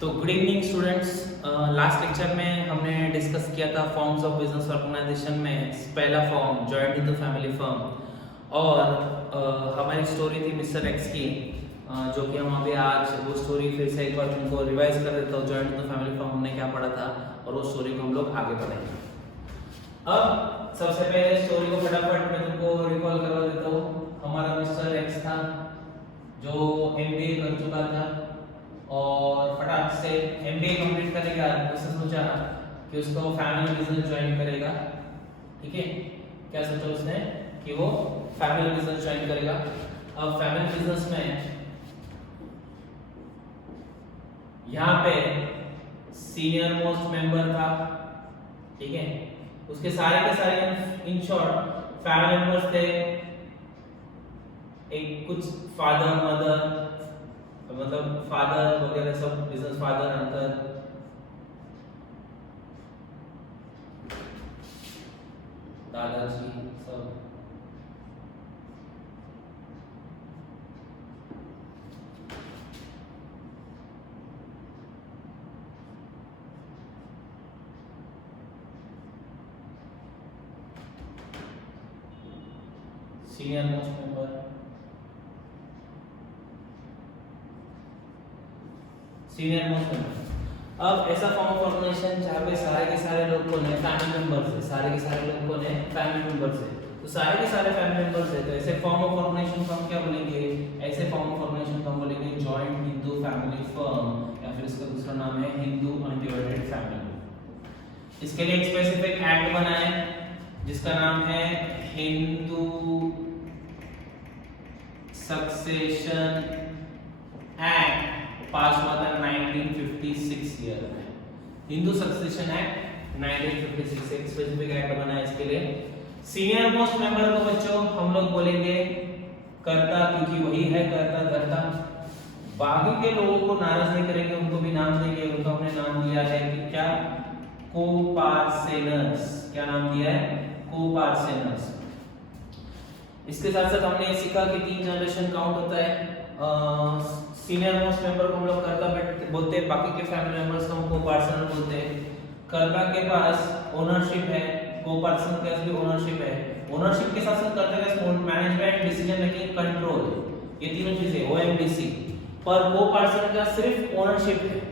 तो good evening students. Last lecture में हमने डिस्कस किया था फॉर्म्स ऑफ बिजनेस ऑर्गेनाइजेशन में पहला form joint Hindu family firm और हमारी स्टोरी थी मिस्टर एक्स की, जो कि हम अभी आज वो स्टोरी फिर से एक बार तुमको रिवाइज कर देता हूँ। जॉइंट हिंदू फैमिली फर्म हमने क्या पढ़ा था और वो स्टोरी को हम लोग आगे बढ़ाएंगे। अब सबसे पहले स्टोरी को फटाफट मैं तुमको रिकॉल करवा देता हूँ। हमारा मिस्टर एक्स था जो एमबीए कर चुका था और फटाक से एमबीए कंप्लीट करेगा। उसने सोचा कि उसको फैमिली बिजनेस ज्वाइन करेगा। ठीक है, क्या सोचा उसने कि वो फैमिली बिजनेस ज्वाइन करेगा। अब फैमिली बिजनेस में यहाँ पे सीनियर मोस्ट मेंबर था। ठीक है, उसके सारे के सारे इन शॉर्ट फैमिली मेंबर्स थे। एक कुछ फादर मदर मतलब फादर वगैरह सब बिजनेस फादर अंकल, दादाजी सब। Senior most member senior most member. अब ऐसा फॉर्म ऑफ ऑर्गेनाइजेशन जहाँ पे सारे के सारे लोग कौन है, फैमिली मेंबर्स है। सारे के सारे लोग कौन है, फैमिली मेंबर्स है। तो सारे के सारे फैमिली मेंबर्स है, तो ऐसे फॉर्म ऑफ ऑर्गेनाइजेशन को हम क्या बोलेंगे, ऐसे फॉर्म ऑफ ऑर्गेनाइजेशन को हम बोलेंगे जॉइंट हिंदू फैमिली फर्म, या फिर इसका दूसरा नाम है हिंदू अनडिवाइडेड फैमिली। इसके लिए एक स्पेसिफिक एक्ट बना है जिसका नाम है हिंदू सक्सेशन एक्ट, पास हुआ था 1956 ईयर में। हिंदू सक्सेशन एक्ट 1956 एक स्पेसिफिक एक्ट बना है इसके लिए। सीनियर मोस्ट मेंबर को बच्चों हम लोग बोलेंगे कर्ता, क्योंकि वही है कर्ता धर्ता। बाकी के लोगों को नाराज नहीं करेंगे, उनको भी नाम देंगे। उनको हमने नाम दिया है कि क्या, कोपार्सेनर्स। क्या नाम दिया है, कोपार्सेनर्स। इसके साथ साथ हमने ये सीखा कि 3 जनरेशन काउंट होता है। सीनियर मोस्ट मेंबर को हम लोग कर्ता बोलते हैं, बाकी के फैमिली मेंबर्स को हम कोपार्सनर बोलते हैं। कर्ता के पास ओनरशिप है, कोपार्सनर के पास भी ओनरशिप है। ओनरशिप के साथ साथ कर्ता के पास मैनेजमेंट, डिसीजन मेकिंग, कंट्रोल, ये तीनों चीजें ओएमडीसी। पर कोपार्सनर का सिर्फ ओनरशिप है।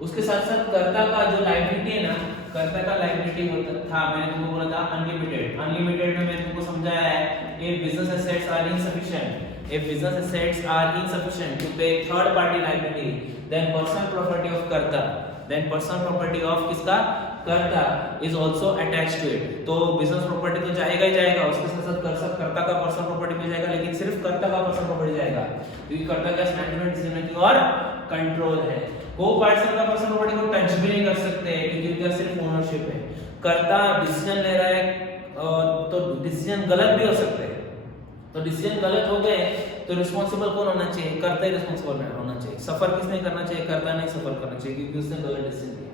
उसके साथ साथ कर्ता का जो लायबिलिटी है ना, कर्ता का लायबिलिटी होता था, मैंने तुमको बोला था अनलिमिटेड। अनलिमिटेड में मैंने तुमको समझाया है if business assets are insufficient, if business assets are insufficient to pay third party liability, then personal property of कर्ता, then personal property of किसका, कर्ता is also attached to it। तो बिजनेस प्रॉपर्टी तो जाएगा ही जाएगा, उसके साथ साथ कर्ता का पर्सनल प्रॉपर्टी भी जाएगा, लेकिन सिर्फ कर्ता का पर्सनल प्रॉपर्टी जाएगा क्योंकि कर्ता का मैनेजमेंट, डिसीजन मेकिंग और कंट्रोल है। को-पार्टनर का पर्सनल प्रॉपर्टी को टच भी नहीं कर सकते क्योंकि उनका सिर्फ ओनरशिप है। कर्ता डिसीजन ले रहा है तो डिसीजन गलत भी हो सकते हैं। तो डिसीजन गलत हो गए तो रिस्पांसिबल कौन होना चाहिए, कर्ता ही रिस्पांसिबल होना चाहिए। सफर किसने करना चाहिए, कर्ता नहीं सफर करना चाहिए क्योंकि उसने गलत डिसीजन लिया।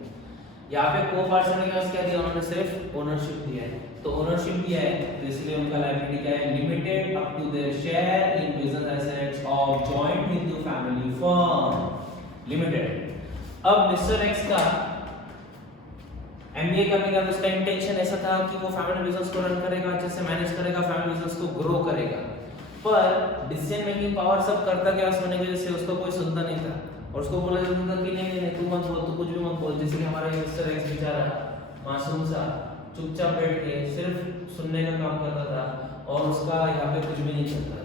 यहाँ पे को-पार्टनर के पास क्या दिया, उन्होंने सिर्फ ओनरशिप दिया है। तो ओनरशिप दिया है तो इसलिए उनका लायबिलिटी क्या है, limited up to their share in business assets of joint Hindu family firm limited. अब मिस्टर एक्स का एमबीए करने का उसका इंटेंशन ऐसा था कि वो फैमिली बिजनेस को रन करेगा, अच्छे से मैनेज करेगा, फैमिली बिजनेस को ग्रो करेगा। पर डिसीजन मेकिंग पावर सब कर्ता के पास होने की वजह से उसको कोई सुनता नहीं था और उसको बोला जाता था कि नहीं तू मत बोल, तू कुछ भी मत बोल। जैसे कि हमारा ये मिस्टर एक्स बेचारा मासूम सा चुपचाप बैठ के सिर्फ सुनने का काम करता था और उसका यहाँ पे कुछ भी नहीं चलता।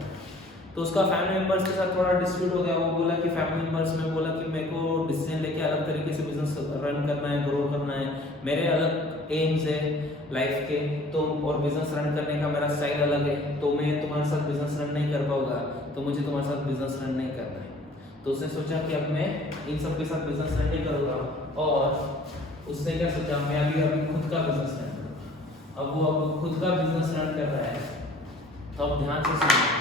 तो उसका फैमिली मेंबर्स के साथ थोड़ा डिस्प्यूट हो गया। वो बोला कि फैमिली मेंबर्स में बोला कि मेरे को डिसीजन लेके अलग तरीके से बिजनेस रन करना है, ग्रो करना है, मेरे अलग एम्स है लाइफ के, तो और बिजनेस रन करने का मेरा स्टाइल अलग है, तो मैं तुम्हारे साथ बिजनेस रन नहीं कर पाऊंगा, तो मुझे तुम्हारे साथ बिजनेस रन नहीं करना है। तो उसने सोचा कि अब मैं इन सब के साथ बिजनेस रन नहीं करूंगा और उसने क्या सोचा, मैं अभी खुद का बिजनेस रन करूंगा। अब वो खुद का बिजनेस रन कर रहा है, तो अब ध्यान से सुनिए,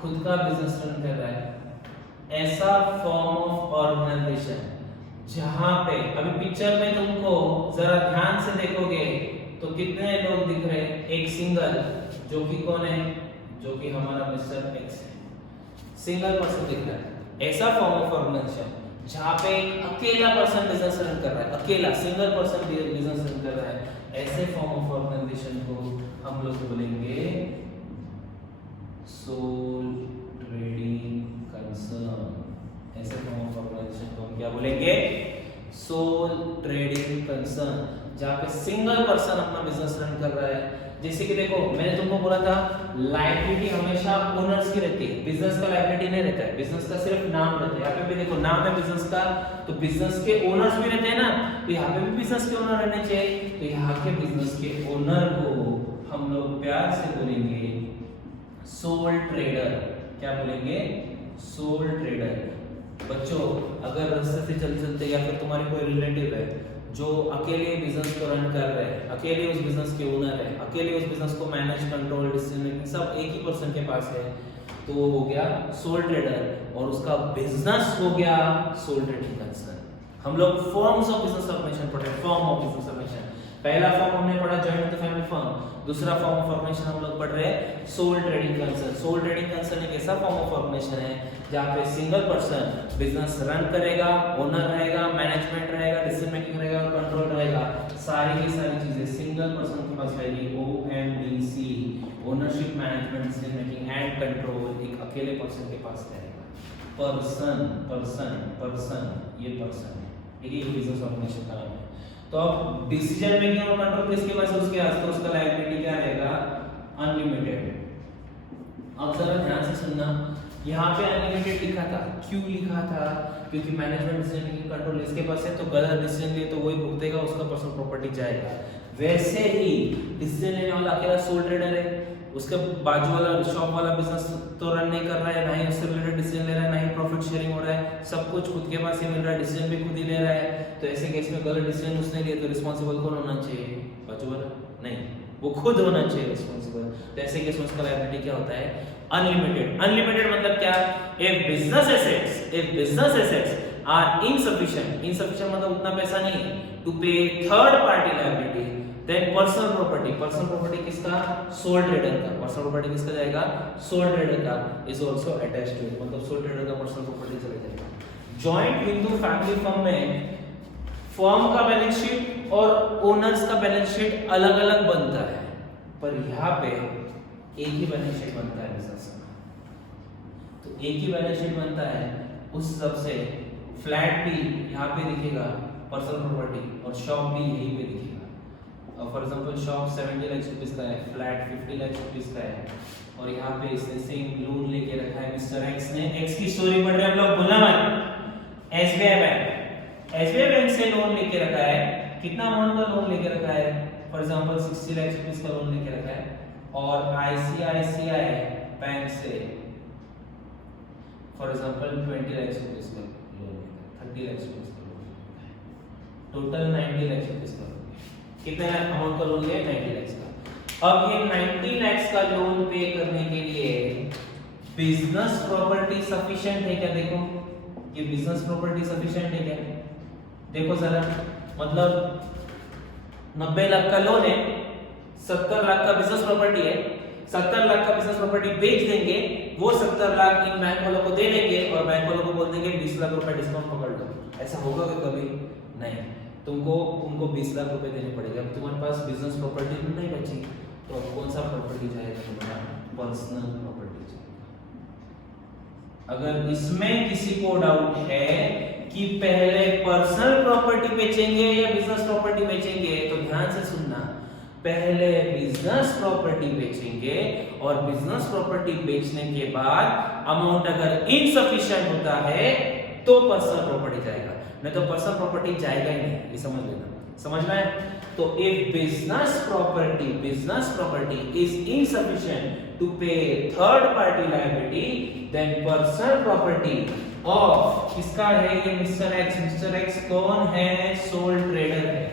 खुद का बिजनेस रन कर रहा है। ऐसा फॉर्म ऑफ ऑर्गेनाइजेशन जहां पे अभी पिक्चर में तुमको जरा ध्यान से देखोगे तो कितने लोग दिख रहे हैं, एक सिंगल, जो कि कौन है, जो कि हमारा मिस्टर एक्स है, सिंगल पर्सन दिख रहा है। ऐसा फॉर्म ऑफ ऑर्गेनाइजेशन जहाँ पे एक अकेला पर्सन बिजनेस रन कर रहा है, अकेला सिंगल पर्सन बिजनेस रन कर रहा है, ऐसे फॉर्म ऑफ ऑर्गेनाइजेशन को हम लोग बोलेंगे सोल ट्रेडिंग कंसर्न। ऐसे फॉर्म ऑफ ऑर्गेनाइजेशन को हम क्या बोलेंगे? सोल ट्रेडिंग कंसर्न, जहाँ पे सिंगल पर्सन अपना बिजनेस रन कर रहा है। जैसे कि देखो मैंने तुमको बोला था लायबिलिटी हमेशा ओनर्स की रहती है, बिजनेस का लायबिलिटी नहीं रहता है, बिजनेस का सिर्फ नाम रहता है। यहाँ पे भी देखो नाम है बिजनेस का, तो बिजनेस के ओनर्स भी रहते हैं ना, तो यहाँ पे भी बिजनेस के ओनर रहने चाहिए। तो यहाँ के बिजनेस के ओनर को हम लोग प्यार से बोलेंगे सोल ट्रेडर। क्या बोलेंगे? Soul trader. बच्चों अगर रास्ते से चलते चलते या फिर तुम्हारे कोई रिलेटिव है जो अकेले बिजनेस को रन कर रहे हैं, अकेले उस बिजनेस के ओनर है, अकेले उस बिजनेस को मैनेज कंट्रोल डिसीजन मेकिंग सब एक ही पर्सन के पास है, तो वो हो गया सोल ट्रेडर और उसका बिजनेस हो गया सोल ट्रेडिंग कंसर्न। हम लोग फॉर्म्स ऑफ बिजनेस ऑर्गेनाइजेशन पढ़े, फॉर्म ऑफ बिजनेस ऑर्गेनाइजेशन। पहला फॉर्म हमने पढ़ा joint with the family firm, दूसरा फॉर्म ऑफ ऑर्गेनाइजेशन हम लोग पढ़ रहे हैं sole trading concern. Sole trading concern एक ऐसा फॉर्म ऑफ ऑर्गेनाइजेशन है जहाँ पे सिंगल पर्सन बिजनेस रन करेगा, ओनर रहेगा, मैनेजमेंट रहेगा, डिसीजन मेकिंग रहेगा और कंट्रोल रहेगा। सारी की सारी चीजें सिंगल पर्सन के पास रहेगी। OMDC, ownership, management, decision making and control एक अकेले पर्सन के पास रहेगा। पर्सन पर्सन पर्सन, ये पर्सन है, ठीक है, ये बिजनेस ऑर्गेनाइजेशन का नाम है। तो अब डिसीजन मेकिंग और कंट्रोल किसके पास है? उसके पास, तो उसका लायबिलिटी क्या रहेगा? अनलिमिटेड। अब जरा ध्यान से सुनना, यहाँ पे अनलिमिटेड लिखा था, क्यों लिखा था? क्योंकि मैनेजमेंट डिसीजन मेकिंग कंट्रोल इसके पास है, तो गलत डिसीजन लिए तो वही भुगतेगा, उसका पर्सनल प्रॉपर्टी जाएगा। वैसे ही डिसीजन लेने वाला अकेला सोल ट्रेडर है, उसके बाजू वाला शॉप वाला बिजनेस तो रन नहीं कर रहा है, ना ही उससे रिलेटेड डिसीजन ले रहा है, ना ही प्रॉफिट शेयरिंग हो रहा है, सब कुछ खुद के पास ही मिल रहा है, डिसीजन भी खुद ही ले रहा है। तो ऐसे केस में गलत डिसीजन उसने लिया तो रिस्पांसिबल कौन होना चाहिए? बाजू वाला? नहीं, वो खुद होना चाहिए रिस्पांसिबल। तो ऐसे केस में उसका लायबिलिटी क्या होता है? अनलिमिटेड। अनलिमिटेड मतलब क्या? If business assets are insufficient, insufficient मतलब उतना पैसा नहीं to pay third party liability, then personal property, personal property किसका? सोल ट्रेडर का। पर्सनल प्रॉपर्टी किसका जाएगा? सोल ट्रेडर का is also attached to it, मतलब सोल ट्रेडर का पर्सनल प्रॉपर्टी चला जाएगा। जॉइंट हिंदू फैमिली फर्म में फर्म का बैलेंस शीट और ओनर्स का बैलेंस शीट अलग अलग बनता है, पर यहाँ पे एक ही बैलेंस शीट बनता है बिजनेस का। तो एक ही बैलेंस शीट बनता है, उस हिसाब से फ्लैट भी यहाँ पे दिखेगा पर्सनल प्रॉपर्टी और शॉप भी यहीं पे दिखेगा। For example shop 70 lakh rupees का है, फ्लैट 50 लाख रुपीस का है, और यहाँ पे इसने सेम लोन लेके रखा है मिस्टर एक्स ने। एक्स की स्टोरी पढ़ रहे हैं हम लोग, भूलना मत। एसबीआई बैंक से लोन लेके रखा है। कितना अमाउंट का लोन लेके रखा है? फॉर एग्जांपल 60 लाख रुपीस का लोन लेके रखा है, और आईसीआईसीआई बैंक से फॉर एग्जांपल 20 लाख रुपीस का लोन, 30 लाख रुपीस का लोन, टोटल 90 लाख रुपीस का लोन। कितना अमाउंट का लोन लिया? 90 लाख का। अब ये 90 लाख का लोन पे करने के लिए बिजनेस प्रॉपर्टी सफिशिएंट है क्या? देखो ये बिजनेस प्रॉपर्टी सफिशिएंट है क्या? देखो जरा, मतलब 90 लाख का लोन है, 70 लाख का बिजनेस प्रॉपर्टी है, 70 लाख का बिजनेस प्रॉपर्टी बेच देंगे, वो 70 लाख इन बैंक वालों को दे देंगे और बैंक वालों को बोल देंगे 20 लाख रुपए डिस्काउंट पकड़ लो। ऐसा होगा क्या कभी? नहीं, तुमको उनको 20 लाख रुपए देने पड़ेगा। अब तुम्हारे पास बिजनेस प्रॉपर्टी नहीं बची, तो अब कौन सा प्रॉपर्टी जाएगा? तुम्हारा पर्सनल प्रॉपर्टी जाएगा। अगर इसमें किसी को डाउट है कि पहले पर्सनल प्रॉपर्टी बेचेंगे या बिजनेस प्रॉपर्टी बेचेंगे, तो ध्यान से सुनना। पहले बिजनेस प्रॉपर्टी बेचेंगे और बिजनेस प्रॉपर्टी बेचने के बाद अमाउंट अगर इनसफिशिएंट होता है तो पर्सनल प्रॉपर्टी जाएगा, नहीं तो पर्सनल प्रॉपर्टी जाएगा ही नहीं। ये समझ लेना, समझना है? तो if business property is insufficient to pay third party liability, then personal property of किसका है? ये मिस्टर एक्स। मिस्टर एक्स कौन है? सोल ट्रेडर है।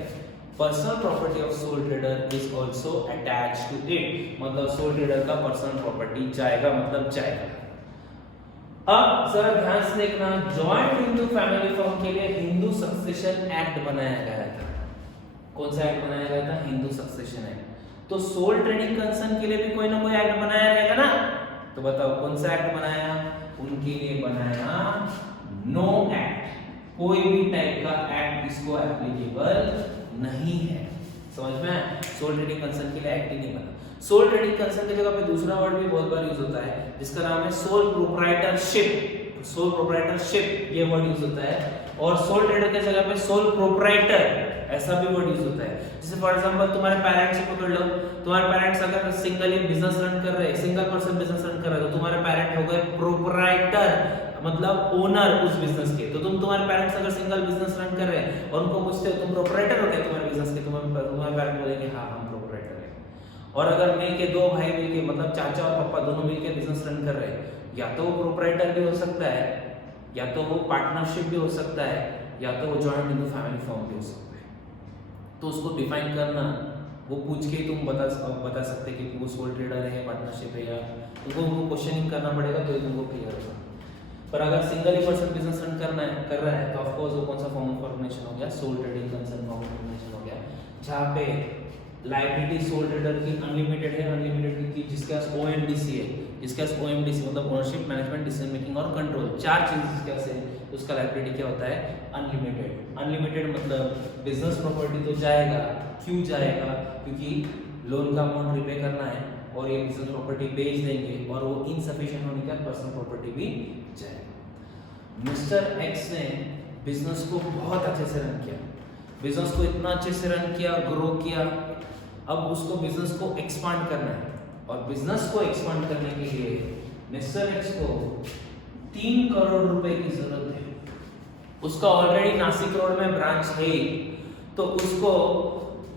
Personal property of sole trader is also attached to it, मतलब सोल ट्रेडर का personal property जाएगा, मतलब जाएगा। अब जरा ध्यान से देखना, जॉइंट हिंदू फैमिली फर्म के लिए हिंदू सक्सेशन एक्ट बनाया गया था। कौन सा एक्ट बनाया गया था? Hindu succession act. तो सोल ट्रेडिंग कंसर्न के लिए भी कोई ना कोई एक्ट बनाया रहेगा ना, तो बताओ कौन सा एक्ट बनाया? उनके लिए बनाया नो एक्ट। कोई भी टाइप का एक्ट इसको एप्लीकेबल नहीं है। समझ में आया? सोल ट्रेडिंग कंसर्न के लिए एक्ट ही नहीं बना। सोल ट्रेडिंग कंसर्न की जगह पे दूसरा वर्ड भी बहुत बार यूज होता है जिसका नाम है सोल प्रोप्राइटरशिप। सोल प्रोप्राइटरशिप ये वर्ड यूज होता है, और सोल ट्रेडर की जगह पे सोल प्रोप्राइटर ऐसा भी वर्ड यूज होता है। जैसे फॉर एग्जांपल तुम्हारे पेरेंट्स को पकड़ लो, तुम्हारे पेरेंट्स अगर सिंगली बिजनेस रन कर रहे हैं, सिंगल पर्सन बिजनेस रन कर रहे हैं, तो तुम्हारे पेरेंट हो गए प्रोप्राइटर, मतलब ओनर उस बिजनेस के। तो तुम्हारे पेरेंट्स अगर सिंगल बिजनेस रन कर रहे हैं और उनको पूछते हो तुम प्रोप्राइटर हो क्या तुम्हारे बिजनेस के, तुम्हारे पेरेंट बोलेंगे हाँ हम प्रोप्राइटर हैं। और अगर मिलके दो भाई मिलके, मतलब चाचा और पापा दोनों मिलके बिजनेस रन कर रहे हैं, या तो वो प्रोप्राइटर भी हो सकता है, या तो वो पार्टनरशिप भी हो सकता है, या तो वो joint in the family form भी हो सकता है। तो उसको डिफाइन करना वो पूछ के ही तुम बता सकते कि वो सोल ट्रेडर है या पार्टनरशिप है, या तुमको क्वेश्चनिंग करना पड़ेगा तो तुमको क्लियर होगा। पर अगर सिंगल ही पर्सन बिजनेस रन कर रहा है तो ऑफ कोर्स वो कौन सा फॉर्म ऑफ ऑर्गेनाइजेशन हो गया, sole trading concern form of organization हो गया, जहां पे लायबिलिटी सोल ट्रेडर की अनलिमिटेड है, अनलिमिटेड की जिसके पास ओएमडीसी है, जिसके पास ओएमडीसी मतलब ओनरशिप, मैनेजमेंट, डिसीजन मेकिंग और कंट्रोल, चार चीज जिसके पास है, उसका लायबिलिटी क्या होता है, अनलिमिटेड। अनलिमिटेड मतलब बिजनेस प्रॉपर्टी तो जाएगा, क्यों जाएगा, क्योंकि लोन का अमाउंट रिपे करना है और ये बिजनेस प्रॉपर्टी बेच देंगे, और वो इनसफिशिएंट होने का पर्सनल प्रॉपर्टी भी जाएगा। मिस्टर एक्स ने बिजनेस को बहुत अच्छे से रन किया, बिजनेस को इतना अच्छे से रन किया, ग्रो किया। अब उसको बिजनेस को एक्सपांड करना है, और बिजनेस को एक्सपांड करने के लिए मिस्टर एक्स को 3 करोड़ रुपए की जरूरत है। उसका ऑलरेडी नासिक रोड में ब्रांच है, तो उसको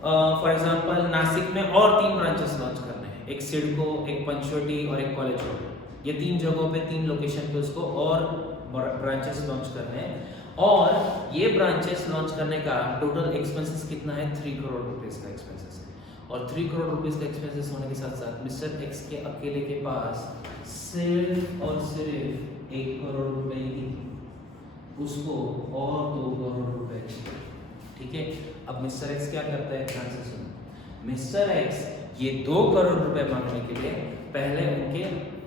फॉर एग्जांपल नासिक में और 3 ब्रांचेस लॉन्च करने हैं, एक सिडको, एक पंचवटी और एक कॉलेज रोड। ये 3 जगहों पे 3 लोकेशन पे उसको और ब्रांचेस लॉन्च करने हैं, और ये ब्रांचेस लॉन्च करने का टोटल एक्सपेंसेस कितना है, 3 करोड़ रुपीस का एक्सपेंसेस है। और 3 करोड़ रुपीस का एक्सपेंसेस होने के साथ साथ मिस्टर एक्स के अकेले के पास सिर्फ और सिर्फ 1 करोड़ रुपए ही, उसको और 2 करोड़ रुपए चाहिए। ठीक है, अब मिस्टर एक्स क्या करता है, ध्यान से सुनो। मिस्टर एक्स ये 2 करोड़ रुपए मांगने के लिए पहले उनके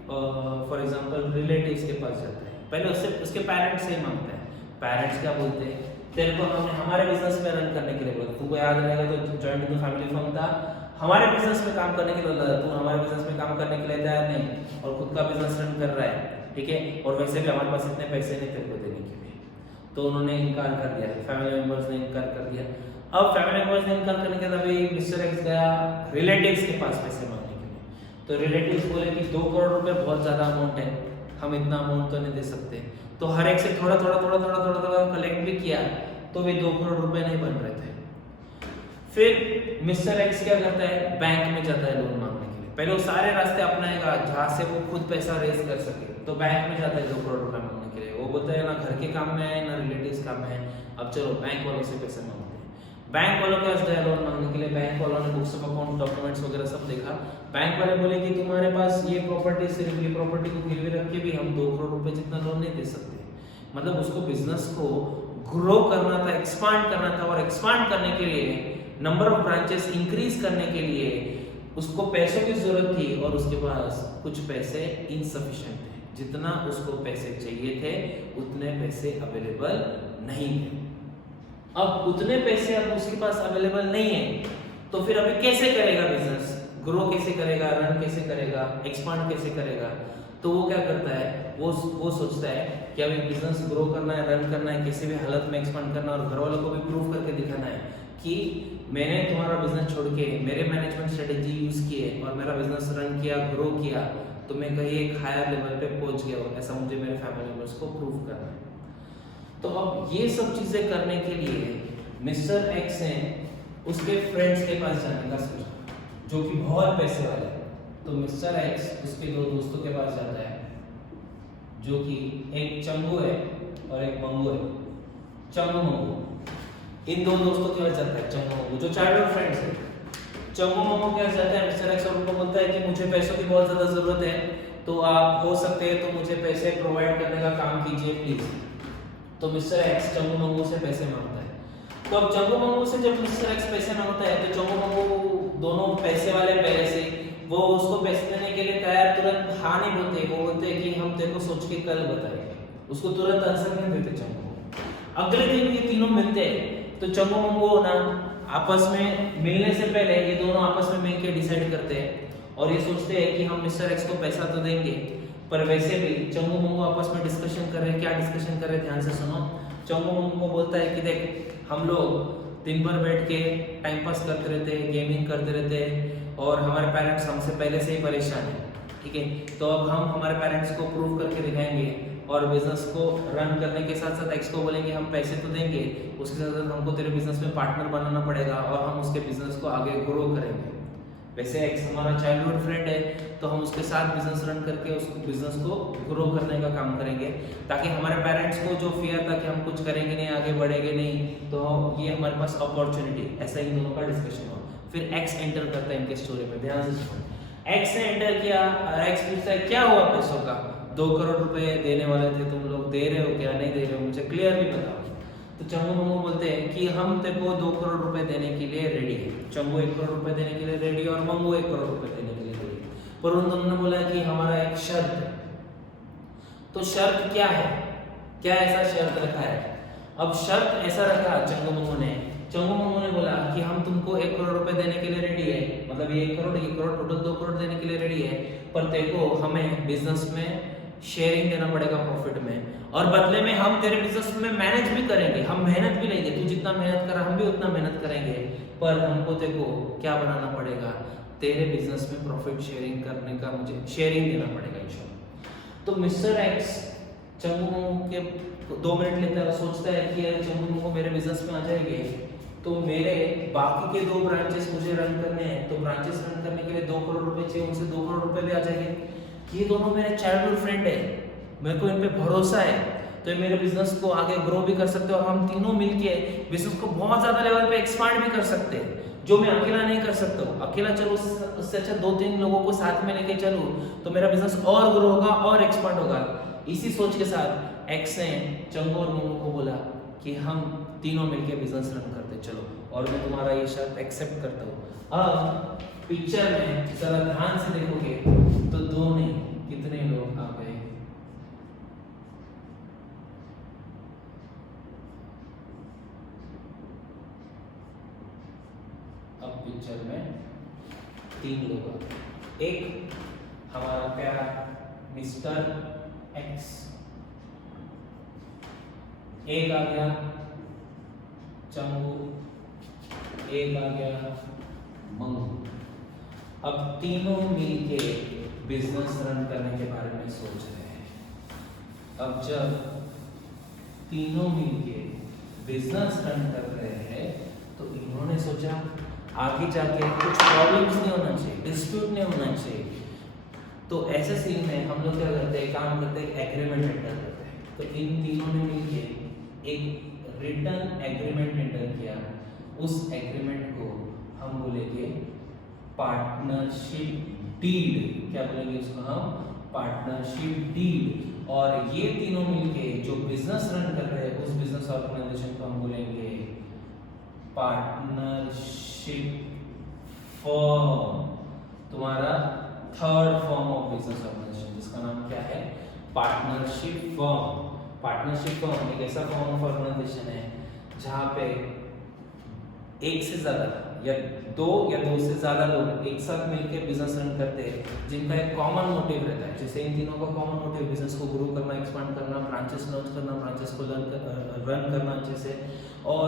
फॉर एग्जांपल रिलेटिव्स के पास जाता है, पहले उसके पेरेंट्स से ही मांगता है। पेरेंट्स क्या बोलते हैं, तेरे को हमने हमारे बिजनेस में रन करने के लिए बोला, तुमको याद रहेगा तो joint in the family firm था, हमारे बिजनेस में काम करने के लिए बोला, तू हमारे बिजनेस में काम करने के लिए तैयार नहीं और खुद का बिजनेस रन कर रहा है, ठीक है, और वैसे भी हमारे पास इतने पैसे नहीं तेरे को देने के लिए। तो उन्होंने इनकार कर दिया, फैमिली मेंबर्स ने इनकार कर दिया। अब फैमिली मेंबर्स ने इनकार करने के बाद अभी मिस्टर एक्स गया रिलेटिव्स के पास पैसे मांगने के लिए। तो रिलेटिव्स बोले कि 2 करोड़ रुपए बहुत ज्यादा अमाउंट है, हम इतना अमाउंट तो नहीं दे सकते। तो हर एक से थोड़ा थोड़ा कलेक्ट भी किया, तो वे 2 करोड़ रुपए नहीं बन रहे थे। फिर मिस्टर एक्स क्या करता है, बैंक में जाता है लोन मांगने के लिए। पहले वो सारे रास्ते अपनाएगा जहां से वो खुद पैसा रेज कर सके। तो बैंक में जाता है 2 करोड़ रुपए मांगने के लिए। वो बोलता है ना घर के काम में है ना रिलेटिव्स काम में है, अब चलो बैंक वालों से पैसे मांगते हैं। बैंक वालों के पास गया लोन मांगने के लिए, बैंक वालों ने बुक्स ऑफ अकाउंट, डॉक्यूमेंट्स वगैरह सब देखा। बैंक वाले बोले कि तुम्हारे पास ये प्रॉपर्टी, सिर्फ ये प्रॉपर्टी को गिरवी रख के भी हम 2 करोड़ रुपए जितना लोन नहीं दे सकते। मतलब उसको बिजनेस को ग्रो करना था, एक्सपांड करना था, और एक्सपांड करने के लिए नंबर ऑफ ब्रांचेस इंक्रीज करने के लिए उसको पैसों की जरूरत थी, और उसके पास कुछ पैसे इनसफिशिएंट थे। जितना उसको पैसे चाहिए थे उतने पैसे अवेलेबल नहीं थे। अब उतने पैसे अब उसके पास अवेलेबल नहीं है, तो फिर अभी कैसे करेगा बिजनेस, ग्रो कैसे करेगा, रन कैसे करेगा, एक्सपांड कैसे करेगा। तो वो क्या करता है, वो सोचता है कि अभी बिजनेस ग्रो करना है, रन करना है, किसी भी हालत में एक्सपांड करना है, और घर वालों को भी प्रूव करके दिखाना है कि मैंने तुम्हारा बिजनेस छोड़ के मेरे मैनेजमेंट स्ट्रेटेजी यूज किए और मेरा बिजनेस रन किया, ग्रो किया, तो मैं कहीं एक हायर लेवल पे पहुंच गया हूं, ऐसा मुझे मेरे फैमिली मेंबर्स को प्रूव करना है। तो अब ये सब चीजें करने के लिए मिस्टर एक्स ने उसके फ्रेंड्स के पास जाने का सोचा, जो कि बहुत पैसे वाले हैं। तो मिस्टर एक्स उसके 2 दोस्तों के पास जाता है, जो कि एक चंगू है और एक मंगू है। चंगू मंगू, इन 2 दोस्तों के पास जाता है। चंगू मंगू जो चाइल्डहुड फ्रेंड्स है, चंगू मंगू क्या जाता है मिस्टर एक्स और उनको बोलता है कि मुझे पैसों की बहुत ज्यादा जरूरत है, तो आप हो सकते हैं तो मुझे पैसे प्रोवाइड करने का काम कीजिए प्लीज। तो मिस्टर एक्स चंगू मंगू से पैसे मांगता है। तो अब चंगू मंगू से जब मिस्टर एक्स पैसे मांगता है, तो चंगू मंगू दोनों पैसे वाले पहले से, वो उसको पैसे देने के लिए तैयार तुरंत हाँ नहीं बोलते, वो बोलते हैं कि हम तेरे को सोच के कल बताएंगे। उसको तुरंत आंसर नहीं देते चंगू। अगले दिन ये तीनों मिलते हैं, तो चंगो मंगो ना आपस में मिलने से पहले ये दोनों आपस में मिलकर डिसाइड करते हैं और ये सोचते हैं कि हम मिस्टर एक्स को पैसा तो देंगे, पर वैसे भी चंगो मंगो आपस में डिस्कशन कर रहे हैं। क्या डिस्कशन कर रहे हैं, ध्यान से सुनो। चंगो मंगो बोलता है कि देख, हम लोग दिन भर बैठ के टाइम पास करते रहते हैं, गेमिंग करते रहते हैं और हमारे पेरेंट्स हमसे पहले से ही परेशान है, ठीक है। तो अब हम हमारे पेरेंट्स को प्रूव करके दिखाएंगे और बिजनेस को रन करने के साथ साथ एक्स को बोलेंगे हम पैसे तो देंगे, उसके साथ साथ हमको तेरे बिजनेस में पार्टनर बनाना पड़ेगा और हम उसके बिजनेस को आगे ग्रो करेंगे। वैसे एक्स हमारा चाइल्डहुड फ्रेंड है, तो हम उसके साथ बिजनेस रन करके उस बिजनेस को ग्रो करने का काम करेंगे, ताकि हमारे पेरेंट्स को जो फियर था कि हम कुछ करेंगे नहीं, आगे बढ़ेंगे नहीं, तो ये हमारे पास अपॉर्चुनिटी, ऐसा इन दोनों का डिस्कशन हो। फिर एक्स एंटर करता है इनके स्टोरी में, ध्यान से सुनो। एक्स ने एंटर किया और एक्स पूछता है क्या हुआ पैसों का, 2 करोड़ रुपए देने वाले थे, तुम लोग दे रहे हो क्या नहीं दे रहे हो, मुझे क्लियरली बताओ। तो चंगू मंगू बोलते हैं कि हम तेरे को 2 करोड़ रुपए देने के लिए रेडी है। चंगू 1 करोड़ रुपए देने के लिए रेडी और मंगू 1 करोड़ रुपए देने के लिए रेडी, पर उन दोनों ने बोला कि हमारा एक शर्त है। तो शर्त क्या है, क्या ऐसा शर्त रखा है? अब शर्त ऐसा रखा चंगू मंगू ने बोला कि हम तुमको 1 करोड़ रुपए देने के लिए रेडी है, मतलब ये 1 करोड़ टोटल 2 करोड़ देने के लिए रेडी है, पर तेरे को हमें बिजनेस में शेयरिंग देना पड़ेगा प्रॉफिट में, और बदले में हम तेरे बिजनेस में मैनेज भी करेंगे, हम मेहनत भी लेंगे, तू जितना मेहनत कर हम भी उतना मेहनत करेंगे, पर हमको तेरे को क्या बनाना पड़ेगा, तेरे बिजनेस में प्रॉफिट शेयरिंग करने का मुझे शेयरिंग देना पड़ेगा इंश्योर। तो मिस्टर एक्स चंगू मंगू के 2 मिनट लेता है, सोचता है कि यार चंगू मंगू मेरे बिजनेस में आ जाएंगे तो मेरे बाकी के 2 ब्रांचेस मुझे रन करने हैं, तो ब्रांचेस रन करने के लिए 2 करोड़ रुपए चाहिए, उनसे 2 करोड़ रुपए भी आ जाएंगे। ये दोनों मेरे चाइल्डहुड फ्रेंड है, मेरे को इन पे भरोसा है, तो ये मेरे बिजनेस को आगे ग्रो भी कर सकते हैं और हम तीनों मिलके बिजनेस को बहुत ज्यादा लेवल पे एक्सपांड भी कर सकते हैं, जो मैं अकेला नहीं कर सकता हूँ। अकेला चलो उससे अच्छा 2-3 लोगों को साथ में लेके चलूँ तो मेरा बिजनेस और ग्रो होगा और एक्सपांड होगा। इसी सोच के साथ एक्स ने चंगू और मंगू को बोला कि हम तीनों मिलके बिजनेस रन करते चलो, और मैं तुम्हारा ये शर्त एक्सेप्ट करता हूँ। अब पिक्चर में जरा ध्यान से देखोगे तो 2 नहीं कितने लोग आ गए, अब पिक्चर में 3 लोग आ गए। एक हमारा प्यारा मिस्टर एक्स, एक आ गया चंगू, एक आ गया मंगू। अब तीनों मिलके बिजनेस रन करने के बारे में सोच रहे हैं। अब जब तीनों मिलके बिजनेस रन कर रहे हैं तो इन्होंने सोचा आगे जाके कुछ प्रॉब्लम्स नहीं होना चाहिए, डिस्प्यूट नहीं होना चाहिए, तो ऐसे सीन में हम लोग क्या करते हैं, काम करते हैं, एग्रीमेंट एंटर करते हैं। तो इन तीनों ने मिलके एक रिटर्न एग्रीमेंट एंटर किया। उस एग्रीमेंट को हम बोलेंगे पार्टनरशिप डीड। क्या बोलेंगे इसको हम? Partnership deed. और ये तीनों मिलके जो बिजनेस रन कर रहे हैं उस बिजनेस ऑर्गेनाइजेशन को हम बोलेंगे पार्टनरशिप फर्म। तुम्हारा third form of business organization जिसका नाम क्या है? Partnership firm. पार्टनरशिप फर्म एक ऐसा फॉर्म ऑफ ऑर्गेनाइजेशन है जहां पे एक से ज्यादा या 2 से ज्यादा लोग एक साथ मिलकर बिजनेस रन करते हैं जिनका एक कॉमन मोटिव रहता है। जैसे इन तीनों का कॉमन मोटिव बिजनेस को ग्रो करना, एक्सपांड करना, ब्रांचेस लॉन्च करना, ब्रांचेस को रन करना अच्छे से, और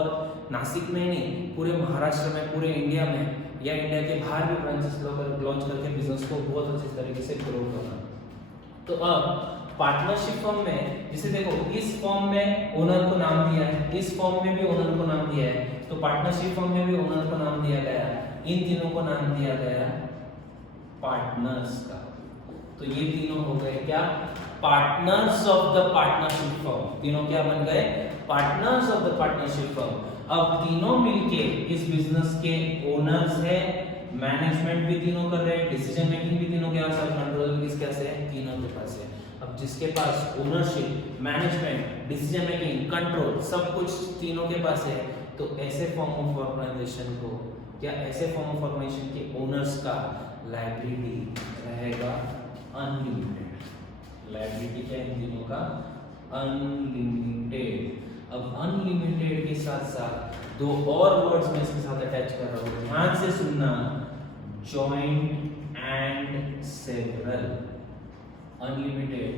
नासिक में नहीं पूरे महाराष्ट्र में, पूरे इंडिया में या इंडिया के बाहर भी ब्रांचेस लॉन्च करके बिजनेस को बहुत अच्छे तरीके से ग्रो करना। तो अब पार्टनरशिप फॉर्म में जिसे देखो, इस फॉर्म में ओनर को नाम दिया है, इस फॉर्म में भी ओनर को नाम दिया है, तो पार्टनरशिप फॉर्म में भी ओनर को नाम दिया गया, इन तीनों को नाम दिया गया पार्टनर्स का। तो ये तीनों हो गए क्या? Partners of the partnership form. तीनों क्या बन गए? Partners of the partnership form. अब तीनों मिलके इस बिजनेस के ओनर्स है, मैनेजमेंट भी तीनों कर रहे हैं, डिसीजन मेकिंग भी तीनों के पास है, कंट्रोल किसके से है? तीनों के पास है। अब जिसके पास ownership, management, decision making, control सब कुछ तीनों के पास है, तो ऐसे फॉर्म ऑफ ऑर्गेनाइजेशन को या ऐसे फॉर्म ऑफ ऑर्गेनाइजेशन के ओनर्स का लायबिलिटी रहेगा अनलिमिटेड। लायबिलिटी क्या है इन तीनों का? अनलिमिटेड। अब अनलिमिटेड के साथ साथ दो और वर्ड्स में इसके साथ अटैच कर रहा हूँ, ध्यान से सुनना, joint and several. Unlimited,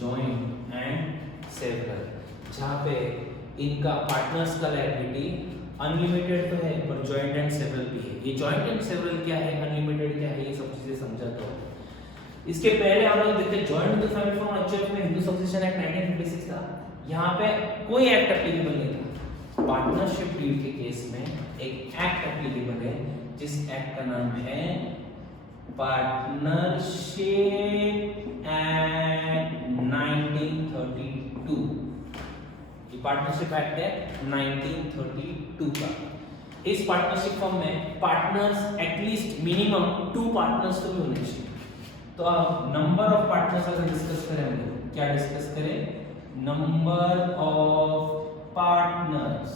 joint and several, जहाँ पे इनका पार्टनर्स का लायबिलिटी अनलिमिटेड तो है पर जॉइंट एंड सेवरल भी है। ये जॉइंट एंड सेवरल क्या है, अनलिमिटेड क्या है, ये सब चीजें समझाता हूँ। इसके पहले हम लोग देखते हैं joint with family form HF में हिंदू सक्सेशन एक्ट 1956 था। यहाँ पे कोई एक्ट एप्लीकेबल नहीं था। पार्टनरशिप डीड के केस में एक एक्ट एप्लीकेबल है जिस एक्ट का नाम है पार्टनरशिप एक्ट 1932। ये पार्टनरशिप एक्ट है 1932 का। इस पार्टनरशिप फॉर्म में पार्टनर्स एटलीस्ट मिनिमम 2 पार्टनर्स तो भी होने चाहिए। तो अब नंबर ऑफ पार्टनर्स अगर डिस्कस करें हम लोग, क्या डिस्कस करें, number of partners.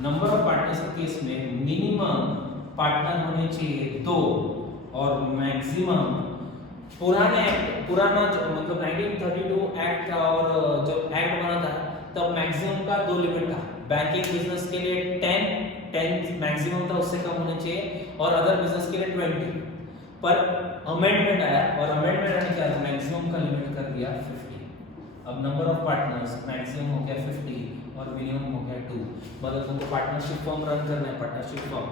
Number of partners के केस में मिनिमम पार्टनर होने चाहिए 2 और मैक्सिमम पुराना जो मतलब 1932 एक्ट का और जब एक्ट बना था तब मैक्सिमम का 2 लिमिट था। बैंकिंग बिजनेस के लिए 10 मैक्सिमम था, उससे कम होने चाहिए, और अदर बिजनेस के लिए 20। पर अमेंडमेंट आया और अमेंडमेंट आने के बाद मैक्सिमम का लिमिट कर दिया 50। अब नंबर ऑफ पार्टनर्स मैक्सिमम हो गया 50 और मिनिमम हो गया 2। मतलब तुमको पार्टनरशिप फॉर्म रन करना है, पार्टनरशिप फॉर्म,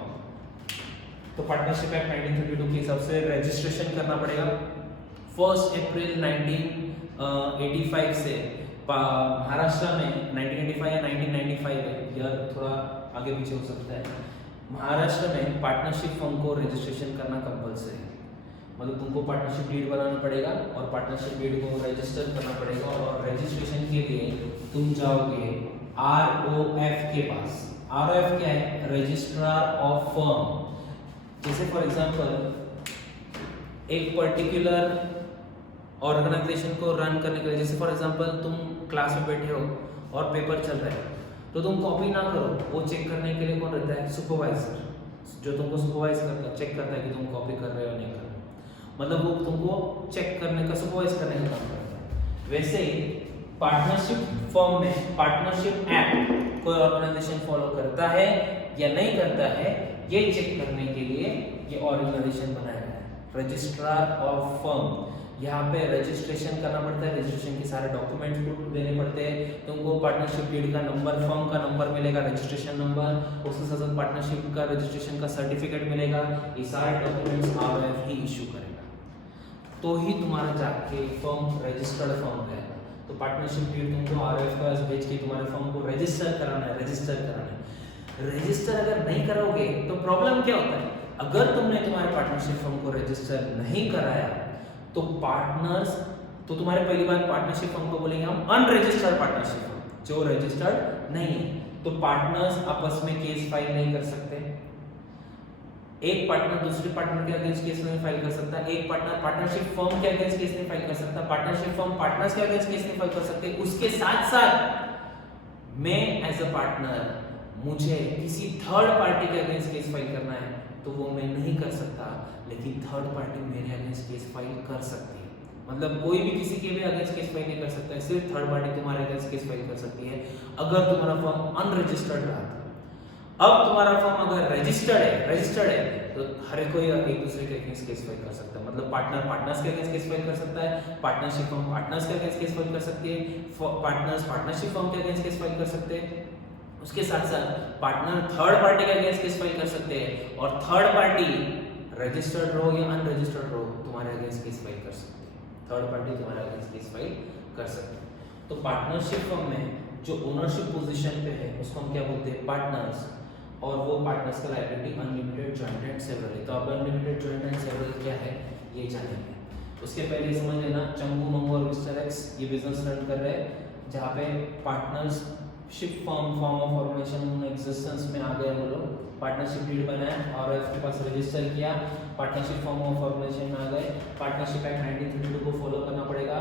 तो पार्टनरशिप एक्ट 1932 के हिसाब से रजिस्ट्रेशन करना पड़ेगा। 1 अप्रैल 1985 से महाराष्ट्र में 1985 या 1995 है, यह थोड़ा आगे पीछे हो सकता है, महाराष्ट्र में पार्टनरशिप फॉर्म को रजिस्ट्रेशन करना कंपलसरी है। मतलब तुमको पार्टनरशिप डीड बनाना पड़ेगा और पार्टनरशिप डीड को रजिस्टर करना पड़ेगा, और रजिस्ट्रेशन के लिए तुम जाओगे ROF के पास। ROF क्या है, रजिस्ट्रार ऑफ फर्म। जैसे फॉर एग्जांपल एक पर्टिकुलर ऑर्गेनाइजेशन को रन करने के लिए, जैसे फॉर एग्जांपल तुम क्लास में बैठे हो और पेपर चल रहा है, तो तुम कॉपी ना करो, वो चेक करने के लिए कौन रहता है, सुपरवाइजर, जो तुमको सुपरवाइज करता है, चेक करता है कि तुम कॉपी कर रहे हो नहीं कर रहे हो। मतलब वो तुमको चेक करने का, सुपरवाइज करने का काम करता है। वैसे ही पार्टनरशिप फॉर्म में पार्टनरशिप एक्ट कोई ऑर्गेनाइजेशन फॉलो करता है या नहीं करता है, ये चेक करने के लिए ये ऑर्गेनाइजेशन बनाया गया है, रजिस्ट्रार ऑफ फर्म। यहाँ पे रजिस्ट्रेशन करना पड़ता है, रजिस्ट्रेशन के सारे डॉक्यूमेंट्स देने पड़ते हैं। तुमको पार्टनरशिप डीड का नंबर, फर्म का नंबर मिलेगा, रजिस्ट्रेशन नंबर, उसके साथ साथ पार्टनरशिप का रजिस्ट्रेशन का सर्टिफिकेट मिलेगा। ये सारे डॉक्यूमेंट्स ROF ही इशू करेगा, तो ही तुम्हारा जाके फर्म रजिस्टर्ड फर्म रहेगा। तो पार्टनरशिप डीड तुमको ROF के पास भेज के तुम्हारे फर्म को रजिस्टर कराना है, रजिस्टर कराना है। रजिस्टर अगर नहीं कराओगे तो प्रॉब्लम क्या होता है, अगर तुमने तुम्हारे पार्टनरशिप फर्म को रजिस्टर नहीं कराया तो पार्टनर्स, तो तुम्हारे पहली बार पार्टनरशिप फर्म को बोलेंगे हम अनरजिस्टर्ड पार्टनरशिप फर्म, जो रजिस्टर्ड नहीं है। तो पार्टनर्स आपस में केस फाइल नहीं कर सकते। एक पार्टनर दूसरे पार्टनर के अगेंस्ट केस नहीं फाइल कर सकता, एक पार्टनर पार्टनरशिप फर्म के अगेंस्ट केस नहीं फाइल कर सकता, पार्टनरशिप फर्म पार्टनर्स के अगेंस्ट केस नहीं फाइल कर सकते। उसके साथ साथ मैं एज अ पार्टनर, मुझे किसी थर्ड पार्टी के अगेंस्ट केस फाइल करना है तो वो मैं नहीं कर सकता, लेकिन थर्ड पार्टी मेरे अगेंस्ट केस फाइल कर सकती है। मतलब कोई भी किसी के भी अगेंस्ट केस फाइल नहीं कर सकता है, सिर्फ थर्ड पार्टी तुम्हारे अगेंस्ट केस फाइल कर सकती है अगर तुम्हारा फर्म अनरजिस्टर्ड रहा था। अब तुम्हारा फर्म अगर रजिस्टर्ड है तो हर कोई एक दूसरे के अगेंस्ट केस फाइल कर सकता है। मतलब पार्टनर पार्टनर्स के अगेंस्ट केस फाइल कर सकता है, पार्टनरशिप फर्म पार्टनर्स के अगेंस्ट केस फाइल कर सकती है, पार्टनर्स पार्टनरशिप फर्म के अगेंस्ट केस फाइल कर सकते हैं। उसके साथ साथ पार्टनर थर्ड पार्टी के अगेंस्ट केस फाइल कर सकते हैं, और थर्ड पार्टी रजिस्टर्ड रहो या अनरजिस्टर्ड रहो तुम्हारे अगेंस्ट केस फाइल कर सकते हैं। थर्ड पार्टी तुम्हारे अगेंस्ट केस फाइल कर सकते हैं। तो पार्टनरशिप फर्म में जो ओनरशिप पोजीशन पे है उसको हम क्या बोलते हैं, पार्टनर्स, और वो पार्टनर्स का liability unlimited, joint and several है। तो अब अनलिमिटेड, जॉइंट एंड सेवरल क्या है ये जानेंगे। उसके पहले समझ लेना, चंगू मंगू और मिस्टर एक्स ये बिजनेस रन कर रहे हैं, जहाँ पे partnership form of organization existence में आ गए वो लोग, पार्टनरशिप डीड बनाया और इसके पास रजिस्टर किया, पार्टनरशिप फॉर्म ऑफ ऑर्गेनाइजेशन में आ गए। पार्टनरशिप एक्ट 1932 को फॉलो करना पड़ेगा।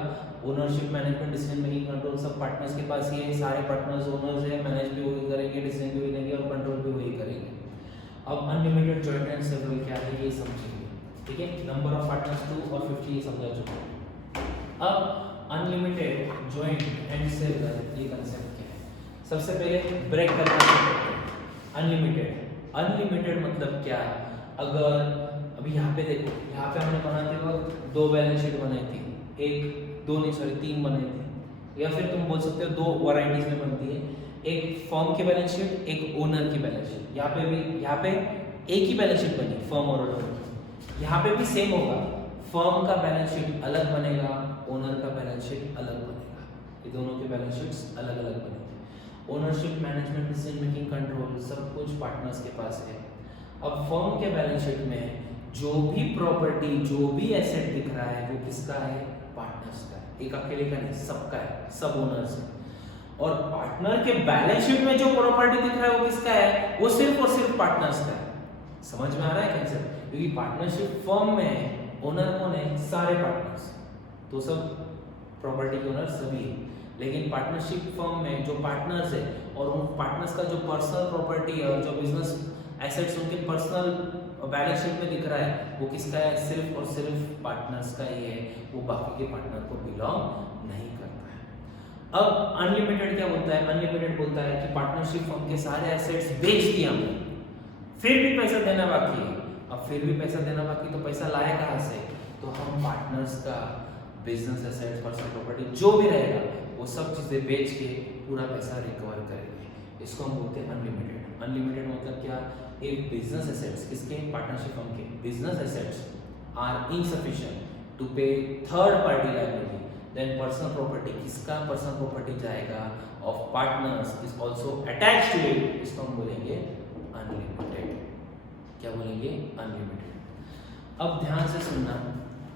Ownership, management, decision making, control सब पार्टनर्स के पास ही है। सारे पार्टनर्स ओनर्स है, मैनेज भी वही करेंगे, डिसीजन भी वही लेंगे और कंट्रोल भी वही करेंगे। अब अनलिमिटेड, जॉइंट एंड सेवरल क्या है ये समझेंगे, ठीक है। नंबर ऑफ पार्टनर्स 2 और 50 ये समझा चुका हूं। अब अनलिमिटेड जॉइंट एंड सेवरल, ये कंसेप्ट क्या है? सबसे पहले ब्रेक करना। अनलिमिटेड मतलब क्या? अगर अभी यहाँ पे देखो, यहाँ पे हमने बनाते वक्त 2 बैलेंस शीट बनाई थी, तीन बनाई थी, या फिर तुम बोल सकते हो 2 वैरायटीज में बनती है, एक फर्म की बैलेंस शीट, एक ओनर की बैलेंस शीट। यहाँ पे एक ही बैलेंस शीट बनी, फर्म और ओनर की। यहाँ पे भी सेम होगा, फर्म का बैलेंस शीट अलग बनेगा, ओनर का बैलेंस शीट अलग बनेगा, ये दोनों के बैलेंस शीट्स अलग अलग बनेंगे। Ownership, management, decision making, control सब कुछ पार्टनर्स के पास है। अब फर्म के बैलेंस शीट में जो भी प्रॉपर्टी, जो भी एसेट दिख रहा है वो किसका है? पार्टनर्स का है, एक अकेले का नहीं, सबका है, सब ओनर्स है। और पार्टनर के बैलेंस शीट में जो प्रॉपर्टी दिख रहा है वो किसका है? वो सिर्फ और सिर्फ पार्टनर्स का है। समझ में आ रहा है कंसेप्ट? क्योंकि पार्टनरशिप फर्म में ओनर कौन है? सारे पार्टनर्स, तो सब प्रॉपर्टी के ओनर सभी है। लेकिन पार्टनरशिप फर्म में जो पार्टनर्स है और उन पार्टनर्स का जो पर्सनल प्रॉपर्टी है और जो बिजनेस एसेट्स उनके पर्सनल बैलेंस शीट में दिख रहा है वो किसका है? सिर्फ और सिर्फ पार्टनर्स का ही है, वो बाकी के पार्टनर को बिलोंग नहीं करता है। अब अनलिमिटेड क्या बोलता है? अनलिमिटेड बोलता है कि पार्टनरशिप फर्म के सारे एसेट्स बेच दिए हमने, फिर भी पैसा देना बाकी है। अब फिर भी पैसा देना बाकी, तो पैसा लाए कहाँ से? तो हम पार्टनर्स का बिजनेस एसेट्स, पर्सनल प्रॉपर्टी जो भी रहेगा वो सब चीजें बेच के पूरा पैसा रिकवर करेंगे। इसको हम बोलते हैं अनलिमिटेड। अनलिमिटेड मतलब क्या? इफ बिजनेस एसेट्स, किसके? पार्टनरशिप फर्म के business assets are insufficient to pay third party liability, then personal property, किसका पर्सनल प्रॉपर्टी जाएगा? Of partners is also attached to it, इसको हम बोलेंगे अनलिमिटेड। क्या बोलेंगे? अनलिमिटेड। अब ध्यान से सुनना,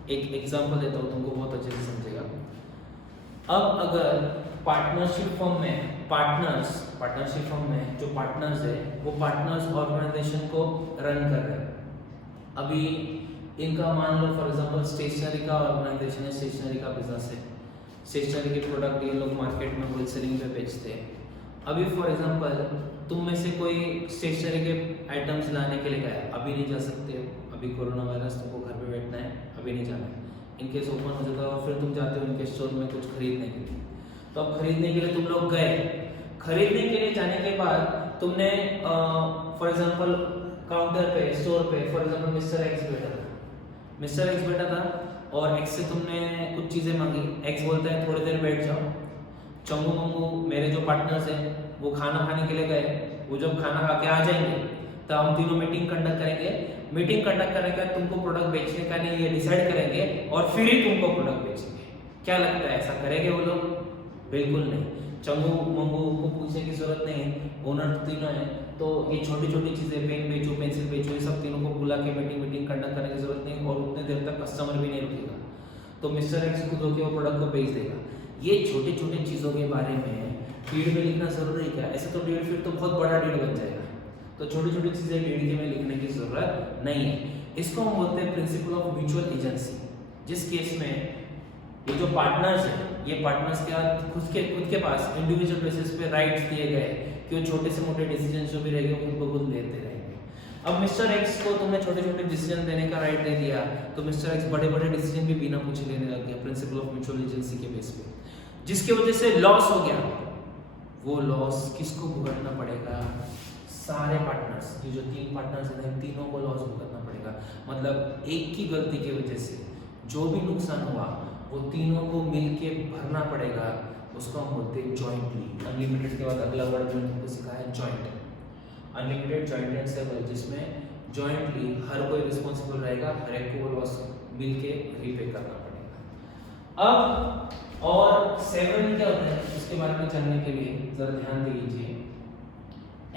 एक एग्जांपल देता हूँ, तुमको बहुत अच्छे से समझेगा। अब अगर पार्टनरशिप फर्म में जो पार्टनर्स है वो पार्टनर्स ऑर्गेनाइजेशन को रन कर रहे हैं। अभी इनका मान लो फॉर एग्जांपल स्टेशनरी का ऑर्गेनाइजेशन है, स्टेशनरी का बिजनेस है, स्टेशनरी के प्रोडक्ट ये लोग मार्केट में होलसेलिंग पे बेचते हैं। अभी फॉर एग्जांपल तुम में से कोई स्टेशनरी के आइटम्स लाने के लिए गया, अभी नहीं जा सकते, अभी कोरोना वायरस, तुमको घर पे बैठना है, अभी नहीं जाना है। इनकेस ओपन हो जाता है और फिर तुम जाते हो इनके स्टोर में कुछ खरीदने के लिए, तो अब खरीदने के लिए तुम लोग गए, खरीदने के लिए जाने के बाद तुमने फॉर एग्जांपल काउंटर पे, स्टोर पे फॉर एग्जांपल मिस्टर एक्स बैठा था और एक्स से तुमने कुछ चीज़ें मांगी। एक्स बोलता है थोड़ी देर बैठ जाओ। चंगू मंगू मेरे जो पार्टनर्स हैं वो खाना खाने के लिए गए, वो जब खाना खा के आ जाएंगे तो हम तीनों मीटिंग कंडक्ट करेंगे। मीटिंग कंडक्ट करने का तुमको प्रोडक्ट बेचने का नहीं ये डिसाइड करेंगे और फिर ही तुमको प्रोडक्ट बेचेंगे। क्या लगता है ऐसा करेंगे वो लोग? बिल्कुल नहीं। चंगू मंगू को पूछने की जरूरत नहीं है, ओनर तीनों हैं, तो ये छोटी छोटी चीज़ें पेन बेचो, पेंसिल बेचो, ये सब तीनों को बुला के मीटिंग कंडक्ट करने की जरूरत नहीं और उतने देर तक कस्टमर भी नहीं रुकेगा, तो मिस्टर एक्स खुद होकर वो प्रोडक्ट को बेच देगा। ये छोटी छोटी चीज़ों के बारे में डीड में लिखना जरूरी क्या? ऐसे तो डीड फिर तो बहुत बड़ा डीड बन जाएगा, तो छोटी छोटी चीज़ें डीड में लिखने की जरूरत नहीं है। इसको हम बोलते हैं प्रिंसिपल ऑफ म्यूचुअल एजेंसी। जिस केस में ये जो पार्टनर्स है, ये पार्टनर्स के खुद के पास इंडिविजुअल बेसिस पे राइट्स दिए गए कि वो छोटे से मोटे डिसीजन जो भी रहेंगे उनको खुद लेते रहेंगे। अब मिस्टर एक्स को तुमने छोटे छोटे डिसीजन देने का राइट दे दिया, तो मिस्टर एक्स बड़े बड़े डिसीजन भी बिना पूछे लेने लग गया प्रिंसिपल ऑफ म्यूचुअल एजेंसी के बेस पे, जिसकी वजह से लॉस हो गया। वो लॉस किसको भुगतना पड़ेगा? सारे पार्टनर्स, ये जो 3 पार्टनर्स हैं तीनों को लॉस भुगतना पड़ेगा। मतलब एक की गलती की वजह से जो भी नुकसान हुआ वो तीनों को मिलके भरना पड़ेगा, उसको हम बोलते हैं जॉइंटली। अनलिमिटेड के बाद अगला वर्ड जो हमको सिखाया है joint. Unlimited, joint and several, जिसमें जॉइंटली हर कोई रिस्पॉन्सिबल रहेगा, हर एक को लॉस मिलके रीपे करना पड़ेगा। अब और सेवरल क्या होता है उसके बारे में जानने के लिए जरा ध्यान दे लीजिए।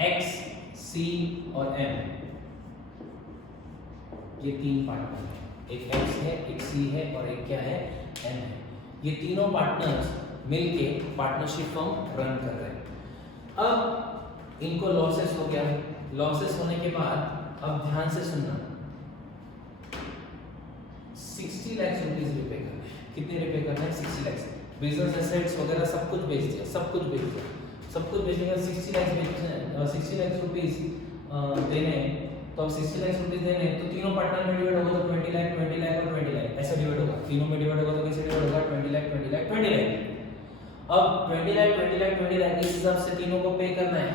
एक्स, सी और एम, ये 3 पार्टनर हैं, एक एक्स है, एक सी है और एक क्या है? एम है। ये तीनों पार्टनर्स मिलके पार्टनरशिप फर्म रन कर रहे हैं। अब इनको लॉसेस हो गया, लॉसेस होने के बाद अब ध्यान से सुनना, 60 लाख रुपीस रिपे करने। कितने रिपे करना है? 60 लाख। बिजनेस एसेट्स वगैरह सब कुछ बेच दिया, सब कुछ बेचने का 60 लाख रुपीस देने तो अब 60 लाख रुपीस देने तो तीनों पार्टनर में डिवाइड होगा तो 20 लाख 20 लाख और 20 लाख ऐसा डिवाइड होगा, तीनों में डिवाइड होगा तो कैसे डिवाइड होगा 20 लाख 20 लाख 20 लाख। अब 20 लाख 20 लाख 20 लाख इस हिसाब से तीनों को पे करना है।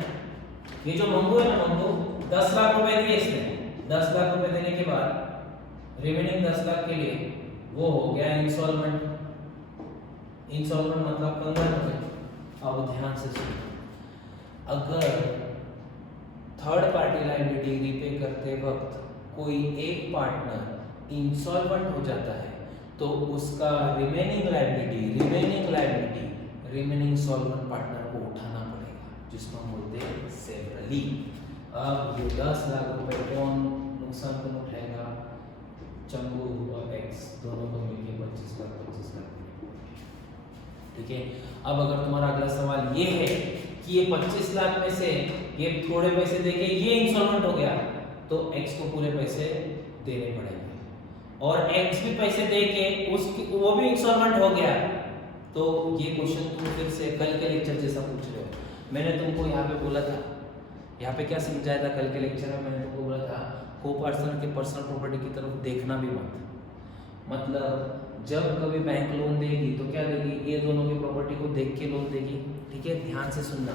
ये जो मंगू है ना, मंगू 10 लाख रुपए दिए इसने, 10 लाख रुपए देने के बाद रिमेनिंग 10 लाख के लिए वो हो गया इंस्टॉलमेंट। इंस्टॉलमेंट मतलब कंगाल हो गया। अब ध्यान से सुनो, अगर थर्ड पार्टी लायबिलिटी रीपे करते वक्त कोई एक पार्टनर इंसॉल्वेंट हो जाता है तो उसका रिमेनिंग सॉल्वेंट पार्टनर को उठाना पड़ेगा, जिसको हम बोलते हैं सेवरली। अब ये 10 लाख रुपए कौन नुकसान कौन उठाएगा? चंगू और एक्स दोनों को मिलकर 25 लाख। ठीक है। अब अगर तुम्हारा अगला सवाल ये है कि ये 25 लाख में से ये थोड़े पैसे देके ये इंसॉल्वेंट हो गया तो x को पूरे पैसे देने पड़ेंगे, और x भी पैसे देके उसकी वो भी इंसॉल्वेंट हो गया तो ये क्वेश्चन तुम फिर से कल के लेक्चर जैसा पूछ रहे हो। मैंने तुमको यहाँ पे बोला था, यहाँ पे क्या समझाया था कल के लेक्चर में? मैंने तुमको बोला था को पर्सनल के पर्सनल प्रॉपर्टी की तरफ देखना भी मत। मतलब जब कभी बैंक लोन देगी तो क्या देगी? ये दोनों की प्रॉपर्टी को देख के लोन देगी। ठीक है, ध्यान से सुनना।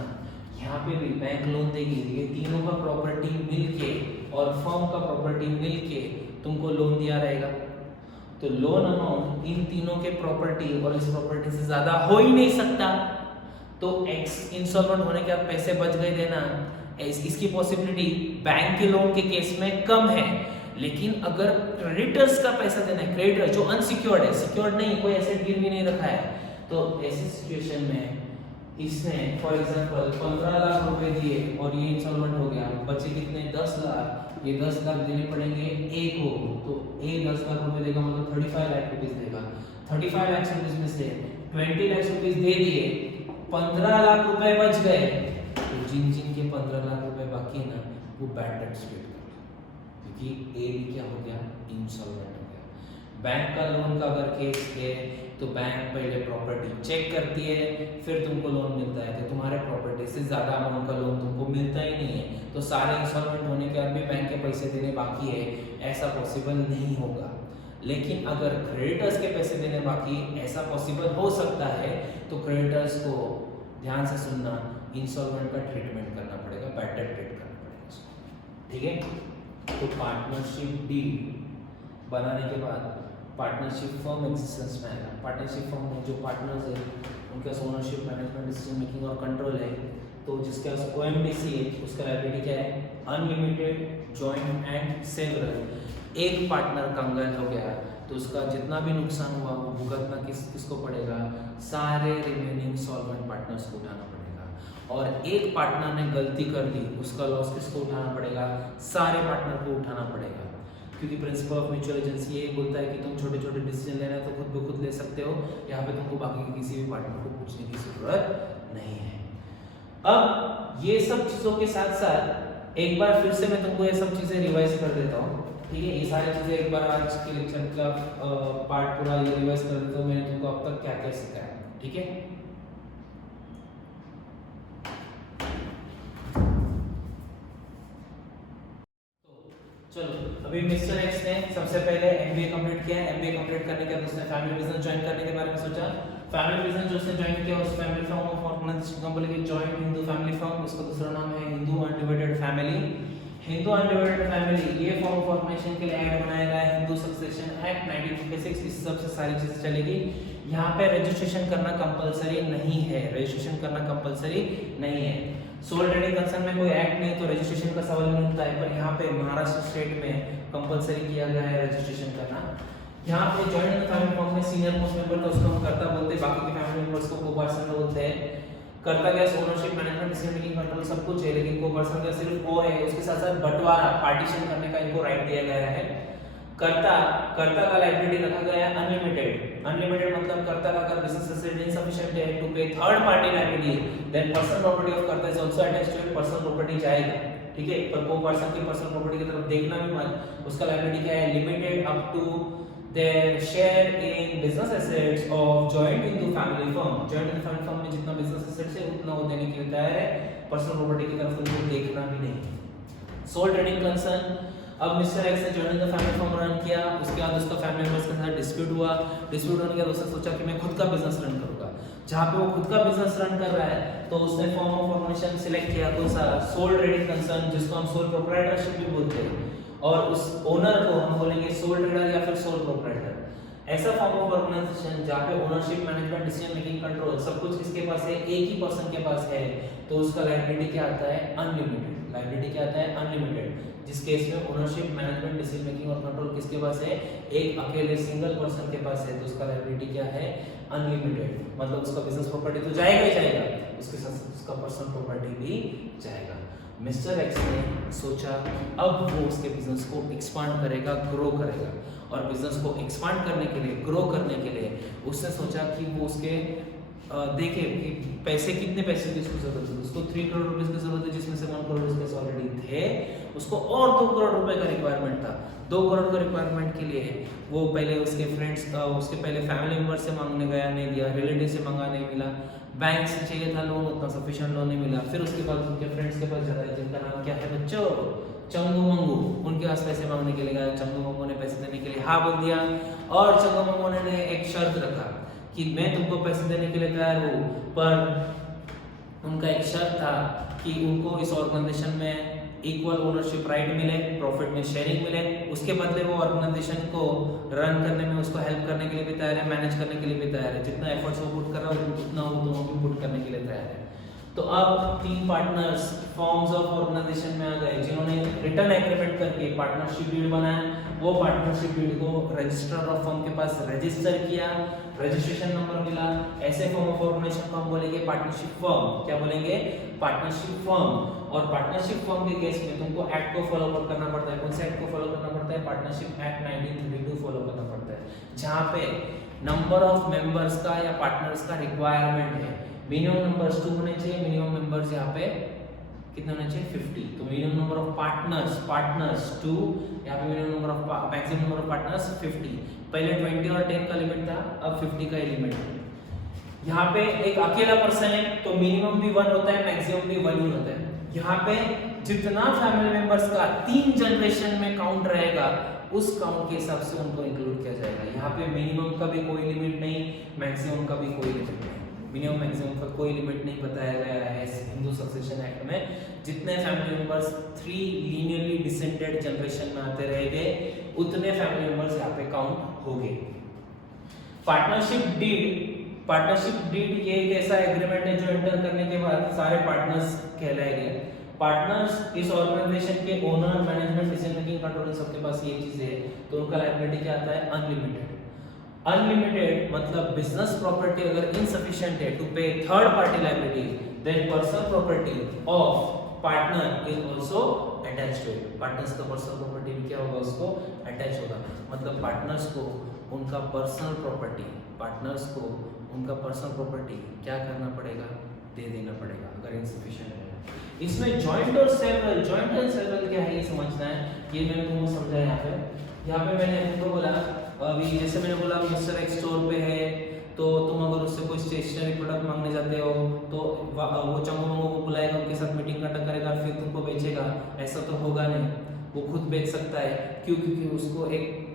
यहाँ पे भी बैंक लोन देगी, ये तीनों का प्रॉपर्टी मिलके और फर्म का प्रॉपर्टी मिलके तुमको लोन दिया रहेगा। तो लोन अमाउंट इन तीनों के प्रॉपर्टी और इस प्रॉपर्टी से ज्यादा हो ही नहीं सकता। तो एक्स इंसॉल्वेंट होने के बाद पैसे बच गए देना, इसकी पॉसिबिलिटी बैंक के लोन के केस में कम है। लेकिन अगर क्रेडिटर्स का पैसा देना है, क्रेडिटर जो अनसिक्योर्ड है, सिक्योर्ड नहीं, कोई एसेट गिरवी नहीं रखा है, तो ऐसी सिचुएशन में इसने फॉर एग्जांपल 15 लाख रुपए दिए और ये इंसॉल्वेंट हो गया, बचे कितने? 10 लाख। ये 10 लाख देने पड़ेंगे ए को, तो ए 10 लाख रुपए देगा, मतलब 35 लाख रुपीस देगा। 35 लाख रुपीस में से 20 लाख रुपीस दे दिए, 15 लाख रुपए बच गए। तो जिन के 15 लाख रुपए बाकी है ना, वो बैड डेट स्टेट कर, क्योंकि ए भी क्या हो गया? इंसॉल्वेंट हो गया। बैंक का लोन का अगर केस है तो बैंक पहले प्रॉपर्टी चेक करती है, फिर तुमको लोन मिलता है। तो तुम्हारे प्रॉपर्टी से ज्यादा अमाउंट का लोन तुमको मिलता ही नहीं है, तो सारे इंस्टॉलमेंट होने के बाद भी बैंक के पैसे देने बाकी है, ऐसा पॉसिबल नहीं होगा। लेकिन अगर क्रेडिटर्स के पैसे देने बाकी, ऐसा पॉसिबल हो सकता है। तो क्रेडिटर्स को ध्यान से सुनना, इंस्टॉलमेंट का ट्रीटमेंट करना पड़ेगा, बैड डेट ट्रीट करना पड़ेगा उसको। ठीक है। तो पार्टनरशिप डीड बनाने के बाद पार्टनरशिप फर्म एग्जिस्टेंस में आएगा। पार्टनरशिप फर्म में जो पार्टनर्स है उनके पास ओनरशिप, मैनेजमेंट, डिसीजन मेकिंग और कंट्रोल है। तो जिसके पास ओएमडीसी है उसका लायबिलिटी क्या है? Unlimited, joint and several. एक पार्टनर कंगाल हो गया तो उसका जितना भी नुकसान हुआ वो भुगतना किसको पड़ेगा? सारे रिमेनिंग सॉल्वेंट पार्टनर्स को उठाना पड़ेगा। और एक पार्टनर ने गलती कर दी, उसका लॉस किसको उठाना पड़ेगा? सारे पार्टनर को उठाना पड़ेगा। क्योंकि प्रिंसिपल ऑफ म्यूचुअल एजेंसी ये बोलता है कि तुम छोटे छोटे डिसीजन लेना है तो खुद ब खुद ले सकते हो, यहाँ पे तुमको बाकी किसी भी पार्टनर को पूछने की जरूरत नहीं है। अब ये सब चीजों के साथ साथ एक बार फिर से मैं तुमको ये सब चीजें रिवाइज कर देता हूँ। ठीक है, ये सारी चीजें एक बार आज के लेक्चर का पार्ट पूरा ये रिवाइज कर देता हूँ, मैंने तुमको अब तक क्या क्या सिखाया। ठीक है, चलो अभी मिस्टर एक्स ने सबसे पहले एमबीए कंप्लीट किया। एमबीए कंप्लीट करने के बाद उसने फैमिली बिजनेस ज्वाइन करने के बारे में सोचा। फैमिली बिजनेस जो उसने ज्वाइन किया उस family firm of organization company की जॉइंट हिंदू फैमिली फर्म, उसका दूसरा नाम है Hindu undivided family. Hindu undivided family ये फॉर्म ऑफ ऑर्गेनाइजेशन के लिए एक्ट बनाया गया है, हिंदू सक्सेशन एक्ट 1956। इस सबसे सारी चीजें चलेगी। यहाँ पे रजिस्ट्रेशन करना कंपलसरी नहीं है, रजिस्ट्रेशन करना कंपलसरी नहीं है। सोल ट्रेडिंग कंसर्न में कोई एक्ट नहीं तो रजिस्ट्रेशन का सवाल नहीं उठता है, पर यहाँ पे महाराष्ट्र स्टेट में कंपलसरी किया गया है रजिस्ट्रेशन करना। यहाँ पे जॉइंट फैमिली फर्म में सीनियर मोस्ट मेंबर का उसको हम कर्ता बोलते हैं, बाकी के फैमिली मेंबर्स को को-पर्सन बोलते हैं। कर्ता का ownership, management, decision making, control सब कुछ है, लेकिन को-पर्सन का सिर्फ वो है। उसके साथ साथ बंटवारा, पार्टीशन करने का इनको राइट दिया गया है। कर्ता का लायबिलिटी रखा गया है अनलिमिटेड। अनलिमिटेड मतलब कर्ता का अगर बिजनेस एसेट इनसफिशिएंट है to pay third party liability, then personal property of karta is also attached to it, personal property जाएगा। ठीक है, पर को पर्सन की पर्सनल प्रॉपर्टी की तरफ देखना भी मत। उसका लायबिलिटी क्या है? Limited up to their share in business assets of joint Hindu family firm. Joint Hindu family firm में जितना बिजनेस एसेट्स है उतना वो देने के लिए तैयार है, पर्सनल प्रॉपर्टी की तरफ उनको देखना भी नहीं। सोल ट्रेडिंग कंसर्न अब मिस्टर एक्स ने joining the family firm run किया, उसके बाद उसका फैमिली मेंबर्स के साथ डिस्प्यूट हुआ, डिस्प्यूट होने के बाद उसने सोचा कि मैं खुद का बिजनेस रन करूंगा। जहाँ पे वो खुद का बिजनेस रन कर रहा है तो उसने फॉर्म ऑफ ऑर्गेनाइजेशन सिलेक्ट किया, कौन सा, सोल ट्रेडिंग कंसर्न, जिसको हम सोल प्रोप्राइटरशिप भी बोलते हैं, और उस ओनर को हम बोलेंगे सोल ट्रेडर या फिर सोल प्रोप्राइटर। ऐसा फॉर्म ऑफ ऑर्गेनाइजेशन जहाँ पे ownership, management, decision making, control सब कुछ किसके पास है, एक ही पर्सन के पास है, तो उसका लायबिलिटी क्या आता है, अनलिमिटेड। लायबिलिटी क्या आता है, अनलिमिटेड। जिस केस में ओनरशिप, मैनेजमेंट, डिसीजन मेकिंग और कंट्रोल किसके पास है, एक अकेले सिंगल पर्सन के पास है, तो उसका लायबिलिटी क्या है, अनलिमिटेड। मतलब उसका बिजनेस प्रॉपर्टी तो जाएगा ही जाएगा, उसके साथ उसका पर्सनल प्रॉपर्टी भी जाएगा। मिस्टर एक्स ने सोचा अब वो उसके बिजनेस को एक्सपांड करेगा, ग्रो करेगा, और बिजनेस को एक्सपांड करने के लिए, ग्रो करने के लिए उसने सोचा कि वो उसके देखे कि पैसे, कितने पैसे की उसको जरूरत है। उसको 3 करोड़ रुपए की जरूरत है, जिसमें से 1 करोड़ उसके ऑलरेडी थे, उसको और 2 करोड़ रुपए का रिक्वायरमेंट था। 2 करोड़ का रिक्वायरमेंट के लिए वो पहले उसके फ्रेंड्स, उसके पहले फैमिली मेंबर से मांगने गया, नहीं दिया, रिलेटिव से मांगा, नहीं मिला, बैंक से चाहिए था लोन, उतना सफिशिएंट लोन नहीं मिला। फिर उसके बाद उनके फ्रेंड्स के पास जा रहा है, जिनका नाम क्या है बच्चों, चंगू मंगू, उनके पास पैसे मांगने के लिए गया। चंगू मंगू ने पैसे देने के लिए हाँ बोल दिया, और चंगू मंगू ने एक शर्त रखा कि मैं तुमको पैसे देने के लिए तैयार हूँ, पर उनका एक शर्त था कि उनको इस ऑर्गेनाइजेशन में इक्वल ओनरशिप राइट मिले, प्रॉफिट में शेयरिंग मिले, उसके बदले वो ऑर्गेनाइजेशन को रन करने में उसको हेल्प करने के लिए भी तैयार है, मैनेज करने के लिए भी तैयार है। जितना एफर्ट्स वो पुट कर रहा है उतना वो दोनों भी पुट करने के लिए तैयार है। तो अब 3 पार्टनर्स फॉर्म्स ऑफ ऑर्गेनाइजेशन में आ गए, जिन्होंने रिटर्न एग्रीमेंट करके पार्टनरशिप डीड बनाया। वो पार्टनरशिप डीड को रजिस्ट्रार ऑफ फर्म के पास रजिस्टर किया, रजिस्ट्रेशन नंबर मिला। ऐसे फॉर्म ऑफ ऑर्गेनाइजेशन को हम बोलेंगे पार्टनरशिप फर्म। क्या बोलेंगे, पार्टनरशिप फर्म। और पार्टनरशिप फर्म के केस में तुमको एक्ट को फॉलो करना पड़ता है। कौन से एक्ट को फॉलो करना पड़ता है, पार्टनरशिप एक्ट 1932 फॉलो करना पड़ता है, जहां पे नंबर ऑफ मेंबर्स का या पार्टनर्स का रिक्वायरमेंट है। मिनिमम नंबर्स 2 होने चाहिए, मिनिमम मेंबर्स यहाँ पे कितने होने चाहिए, 50। तो मिनिमम नंबर ऑफ पार्टनर्स 2, यहाँ पे minimum number of maximum number of partners 50। पहले 20 और 10 का लिमिट था, अब 50 का लिमिट है। यहाँ पे एक अकेला पर्सन है तो मिनिमम भी 1 होता है, मैक्सिमम भी 1 ही होता है। यहाँ पे जितना फैमिली मेंबर्स का 3 जनरेशन में काउंट रहेगा, उस काउंट के हिसाब से उनको इंक्लूड किया जाएगा। यहाँ पे मिनिमम का भी कोई लिमिट नहीं, मैक्सिमम का भी कोई लिमिट नहीं। मिनिमम मैक्सिमम का कोई लिमिट नहीं बताया गया है हिंदू सक्सेशन एक्ट में। जितने family members 3 linearly descended generation में आते रहेंगे, उतने फैमिली मेंबर्स यहाँ पे काउंट होंगे। पार्टनरशिप डीड ये एक ऐसा एग्रीमेंट है जो एंटर करने के बाद सारे पार्टनर्स कहलाएंगे। पार्टनर्स इस ऑर्गेनाइजेशन के owner, management, decision making, control सबके पास ये चीज है, तो उनका लायबिलिटी क्या आता है, अनलिमिटेड। अनलिमिटेड मतलब बिजनेस प्रॉपर्टी अगर इनसफिशिएंट है to pay third party liability, then personal property of partner is also attached to it. Partners का पर्सनल प्रॉपर्टी भी क्या होगा, उसको अटैच होगा। मतलब पार्टनर्स को उनका पर्सनल प्रॉपर्टी क्या करना पड़ेगा, दे देना पड़ेगा अगर इनसफिशिएंट है। इसमें जॉइंट और सेवरल क्या है ये समझना है। ये मैंने तुमको समझाया यहाँ पे मैंने तुमको बोला, अभी जैसे मैंने बोला मिस्टर एक्स स्टोर पे है, तो तुम अगर उससे कोई स्टेशनरी प्रोडक्ट मांगने जाते हो तो वो चंगू मंगू को बुलाएगा, उनके साथ मीटिंग कंडक्ट करेगा, फिर तुमको बेचेगा, ऐसा तो होगा नहीं। वो खुद बेच सकता है, क्योंकि उसको एक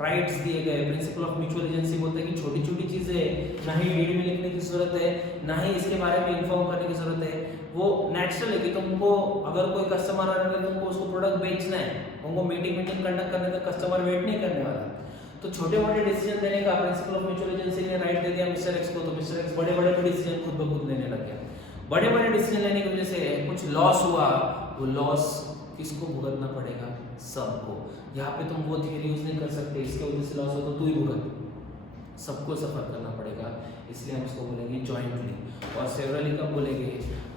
राइट्स दिए गए। प्रिंसिपल ऑफ म्यूचुअल एजेंसी बोलते हैं कि छोटी छोटी चीजें ना ही डीड में लिखने की जरूरत है, ना ही इसके बारे में इन्फॉर्म करने की जरूरत है। वो नेचुरल है कि तुमको अगर कोई कस्टमर आ रहा है, तुमको उसको प्रोडक्ट बेचना है, तुमको मीटिंग कंडक्ट करने तक कस्टमर वेट नहीं करने वाला। तो छोटे मोटे डिसीजन देने का प्रिंसिपल ऑफ म्यूचुअल एजेंसी ने राइट दे दिया मिस्टर एक्स को, तो मिस्टर एक्स बड़े बड़े डिसीजन खुद ब खुद लेने लग गया। बड़े बड़े डिसीजन लेने की वजह से कुछ लॉस हुआ, वो लॉस किसको भुगतना पड़ेगा, सबको। यहाँ पे तुम वो थियरी यूज नहीं कर सकते, इसके वजह से लॉस हो तो तू ही भुगत, सबको सफर करना पड़ेगा। इसलिए हम इसको बोलेंगे जॉइंटली। और सेवरली कब बोलेंगे,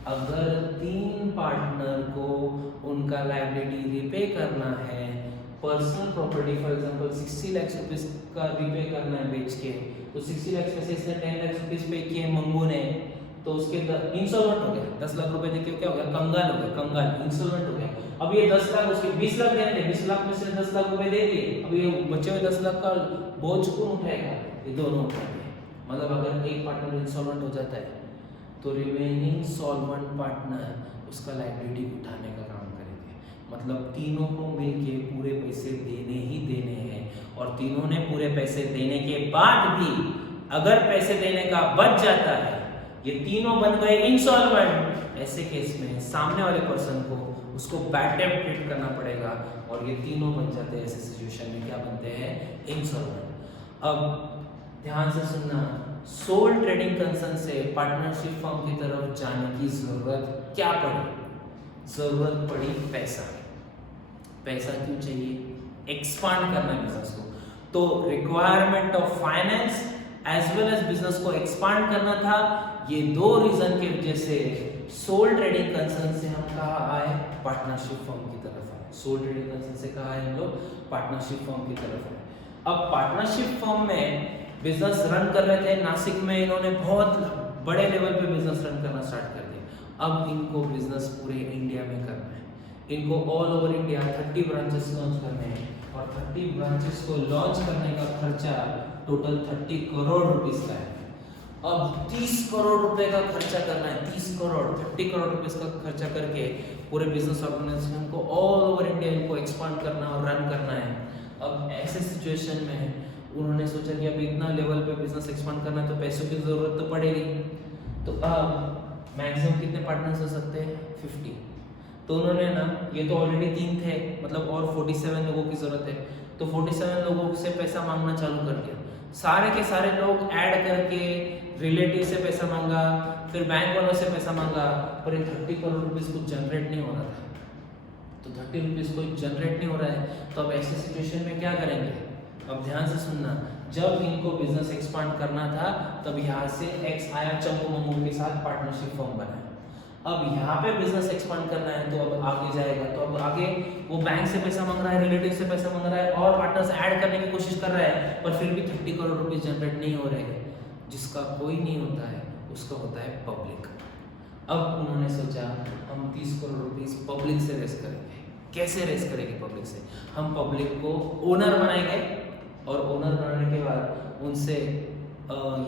अगर 3 पार्टनर को उनका लायबिलिटी रिपे करना है, personal property for example 60 lakh rupees का रिपे करना है बेच के, तो 60 लाख में से इसने 10 लाख रुपीस पे किए मंगू ने, तो उसके इंसॉल्वेंट हो गया। 10 लाख रुपए देके क्या हो गया, कंगाल हो गया, कंगाल इंसॉल्वेंट हो गया। अब ये 10 लाख उसके 20 लाख देने थे, 20 लाख में से 10 लाख रुपए दे दिए, अब ये बचे हुए 10 लाख का बोझ कौन उठाएगा, ये दोनों उठाएंगे। मतलब अगर एक पार्टनर इंसॉल्वेंट हो जाता है तो रिमेनिंग सॉल्वेंट पार्टनर उसका लायबिलिटी उठाने का काम करेंगे। मतलब तीनों को मिलके पूरे पैसे देने ही देने हैं, और तीनों ने पूरे पैसे देने के बाद भी अगर पैसे देने का बच जाता है, ये तीनों बन गए इंसॉल्वेंट, ऐसे केस में सामने वाले पर्सन को उसको बैड डेट ट्रीट करना पड़ेगा, और ये तीनों बन जाते हैं ऐसे सिचुएशन में क्या बनते हैं, इंसॉल्वेंट। अब ध्यान से सुनना, सोल ट्रेडिंग कंसर्न से पार्टनरशिप फर्म की तरफ जाने की जरूरत क्या पड़ी? जरूरत पड़ी पैसा। पैसा क्यों चाहिए? एक्सपांड करना है बिजनेस को, तो requirement of finance as well as business को एक्सपांड करना था। ये दो रीजन की वजह से सोल ट्रेडिंग कंसर्न से हम कहाँ आए, पार्टनरशिप फर्म की तरफ आए। सोल ट्रेडिंग कंसर्न से कहाँ आए हम लोग, पार्टनरशिप फर्म की तरफ आए। अब पार्टनरशिप फर्म में बिजनेस रन कर रहे थे नासिक में, इन्होंने बहुत बड़े लेवल पे बिजनेस रन करना स्टार्ट कर दिया। अब इनको बिजनेस पूरे इंडिया में करना है, इनको all over India 30 branches launch करने हैं, और 30 ब्रांचेस को लॉन्च करने का खर्चा टोटल 30 करोड़ रुपीस का है। अब 30 करोड़ रुपए का खर्चा करना है, 30 करोड़ 30 करोड़ रुपीस का खर्चा करके पूरे बिजनेस ऑर्गेनाइजेशन को ऑल ओवर इंडिया इनको एक्सपांड करना और रन करना है। अब ऐसे सिचुएशन में उन्होंने सोचा कि अब इतना लेवल पे बिजनेस एक्सपांड करना है तो पैसों की जरूरत तो पड़ेगी, तो अब मैक्सिमम कितने पार्टनर्स हो सकते हैं, 50। तो उन्होंने ना, ये तो ऑलरेडी 3 थे, मतलब और 47 लोगों की जरूरत है, तो 47 लोगों से पैसा मांगना चालू कर दिया। सारे के सारे लोग ऐड करके रिलेटिव से पैसा मांगा, फिर बैंक वालों से पैसा मांगा, पर ये 30 करोड़ रुपीस कुछ जनरेट नहीं हो रहा था। तो 30 रुपीस कोई जनरेट नहीं हो रहा है, तो अब ऐसी सिचुएशन में क्या करेंगे? अब ध्यान से सुनना, जब इनको बिजनेस एक्सपांड करना था तब यहाँ से एक्स आया चंपू मम्मू के साथ पार्टनरशिप फर्म बनाया। अब यहाँ पे बिजनेस एक्सपांड करना है तो अब आगे जाएगा, तो अब आगे वो बैंक से पैसा मांग रहा है, रिलेटिव से पैसा मांग रहा है, और पार्टनर्स ऐड करने की कोशिश कर रहा है, पर फिर भी 30 करोड़ रुपीस जनरेट नहीं हो रहे हैं। जिसका कोई नहीं होता है उसका होता है पब्लिक। अब उन्होंने सोचा हम 30 करोड़ रुपीस पब्लिक से रेस करेंगे। कैसे रेस करेंगे पब्लिक से? हम पब्लिक को ओनर बनाएंगे, और ओनर बनाने के बाद उनसे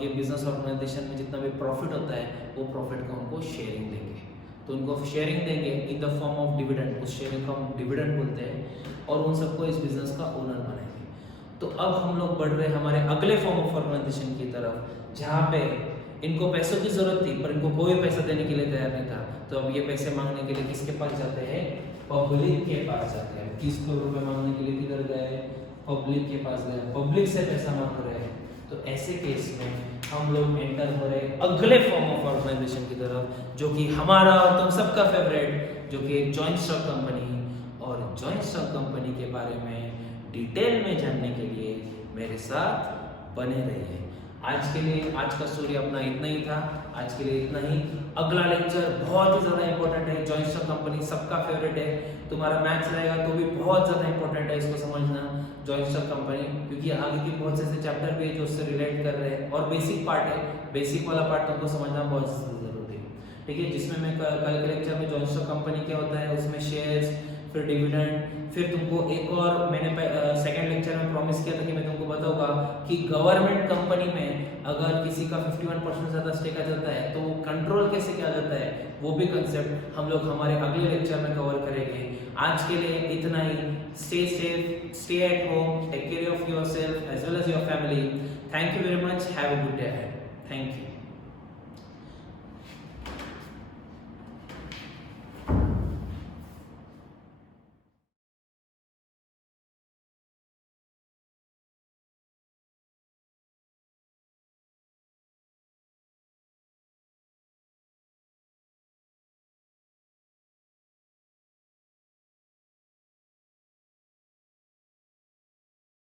ये बिजनेस ऑर्गेनाइजेशन में जितना भी प्रॉफिट होता है वो प्रॉफिट का उनको शेयरिंग देंगे। तो उनको शेयरिंग देंगे in the form of dividend, उस शेयरिंग को हम डिविडेंड बोलते हैं, और उन सबको इस बिजनेस का ओनर बनाएंगे। तो अब हम लोग बढ़ रहे हमारे अगले फॉर्म ऑफ ऑर्गेनाइजेशन की तरफ, जहाँ पे इनको पैसों की जरूरत थी पर इनको कोई पैसा देने के लिए तैयार नहीं था। तो अब ये पैसे मांगने के लिए किसके पास जाते हैं? पब्लिक के पास जाते हैं। 30 करोड़ रुपए मांगने के लिए किधर गए? पब्लिक के पास गए, पब्लिक से पैसा मांग रहे हैं। तो ऐसे केस में हम लोग एंटर हो रहे अगले फॉर्म ऑफ ऑर्गेनाइजेशन की तरफ, जो कि हमारा और तुम सबका फेवरेट, जो कि जॉइंट स्टॉक कंपनी। और जॉइंट स्टॉक कंपनी के बारे में डिटेल में जानने के लिए मेरे साथ बने रहिए। आज के लिए आज का स्टोरी अपना इतना ही था, आज के लिए इतना ही। अगला लेक्चर बहुत ही ज़्यादा इंपॉर्टेंट है, जॉइंट स्टॉक कंपनी सबका फेवरेट है, तुम्हारा मैथ्स रहेगा तो भी बहुत ज़्यादा इंपॉर्टेंट है इसको समझना, जॉइंट स्टॉक कंपनी, क्योंकि आगे की बहुत से ऐसे चैप्टर भी है जो उससे रिलेट कर रहे हैं, और बेसिक पार्ट है, बेसिक वाला पार्ट तुमको समझना बहुत जरूरी है, ठीक है। जिसमें मैं कल के लेक्चर में जॉइंट स्टॉक कंपनी क्या होता है, उसमें शेयर्स, फिर डिविडेंड, फिर तुमको एक और मैंने सेकंड लेक्चर में प्रॉमिस किया था कि मैं तुमको बताऊंगा कि गवर्नमेंट कंपनी में अगर किसी का 51% ज़्यादा स्टेक आ जाता है तो कंट्रोल कैसे किया जाता है, वो भी कंसेप्ट हम लोग हमारे अगले लेक्चर में कवर करेंगे। आज के लिए इतना ही। Stay safe, stay at home, take care of yourself as well as your family. Thank you very much, have a good day ahead. Thank you.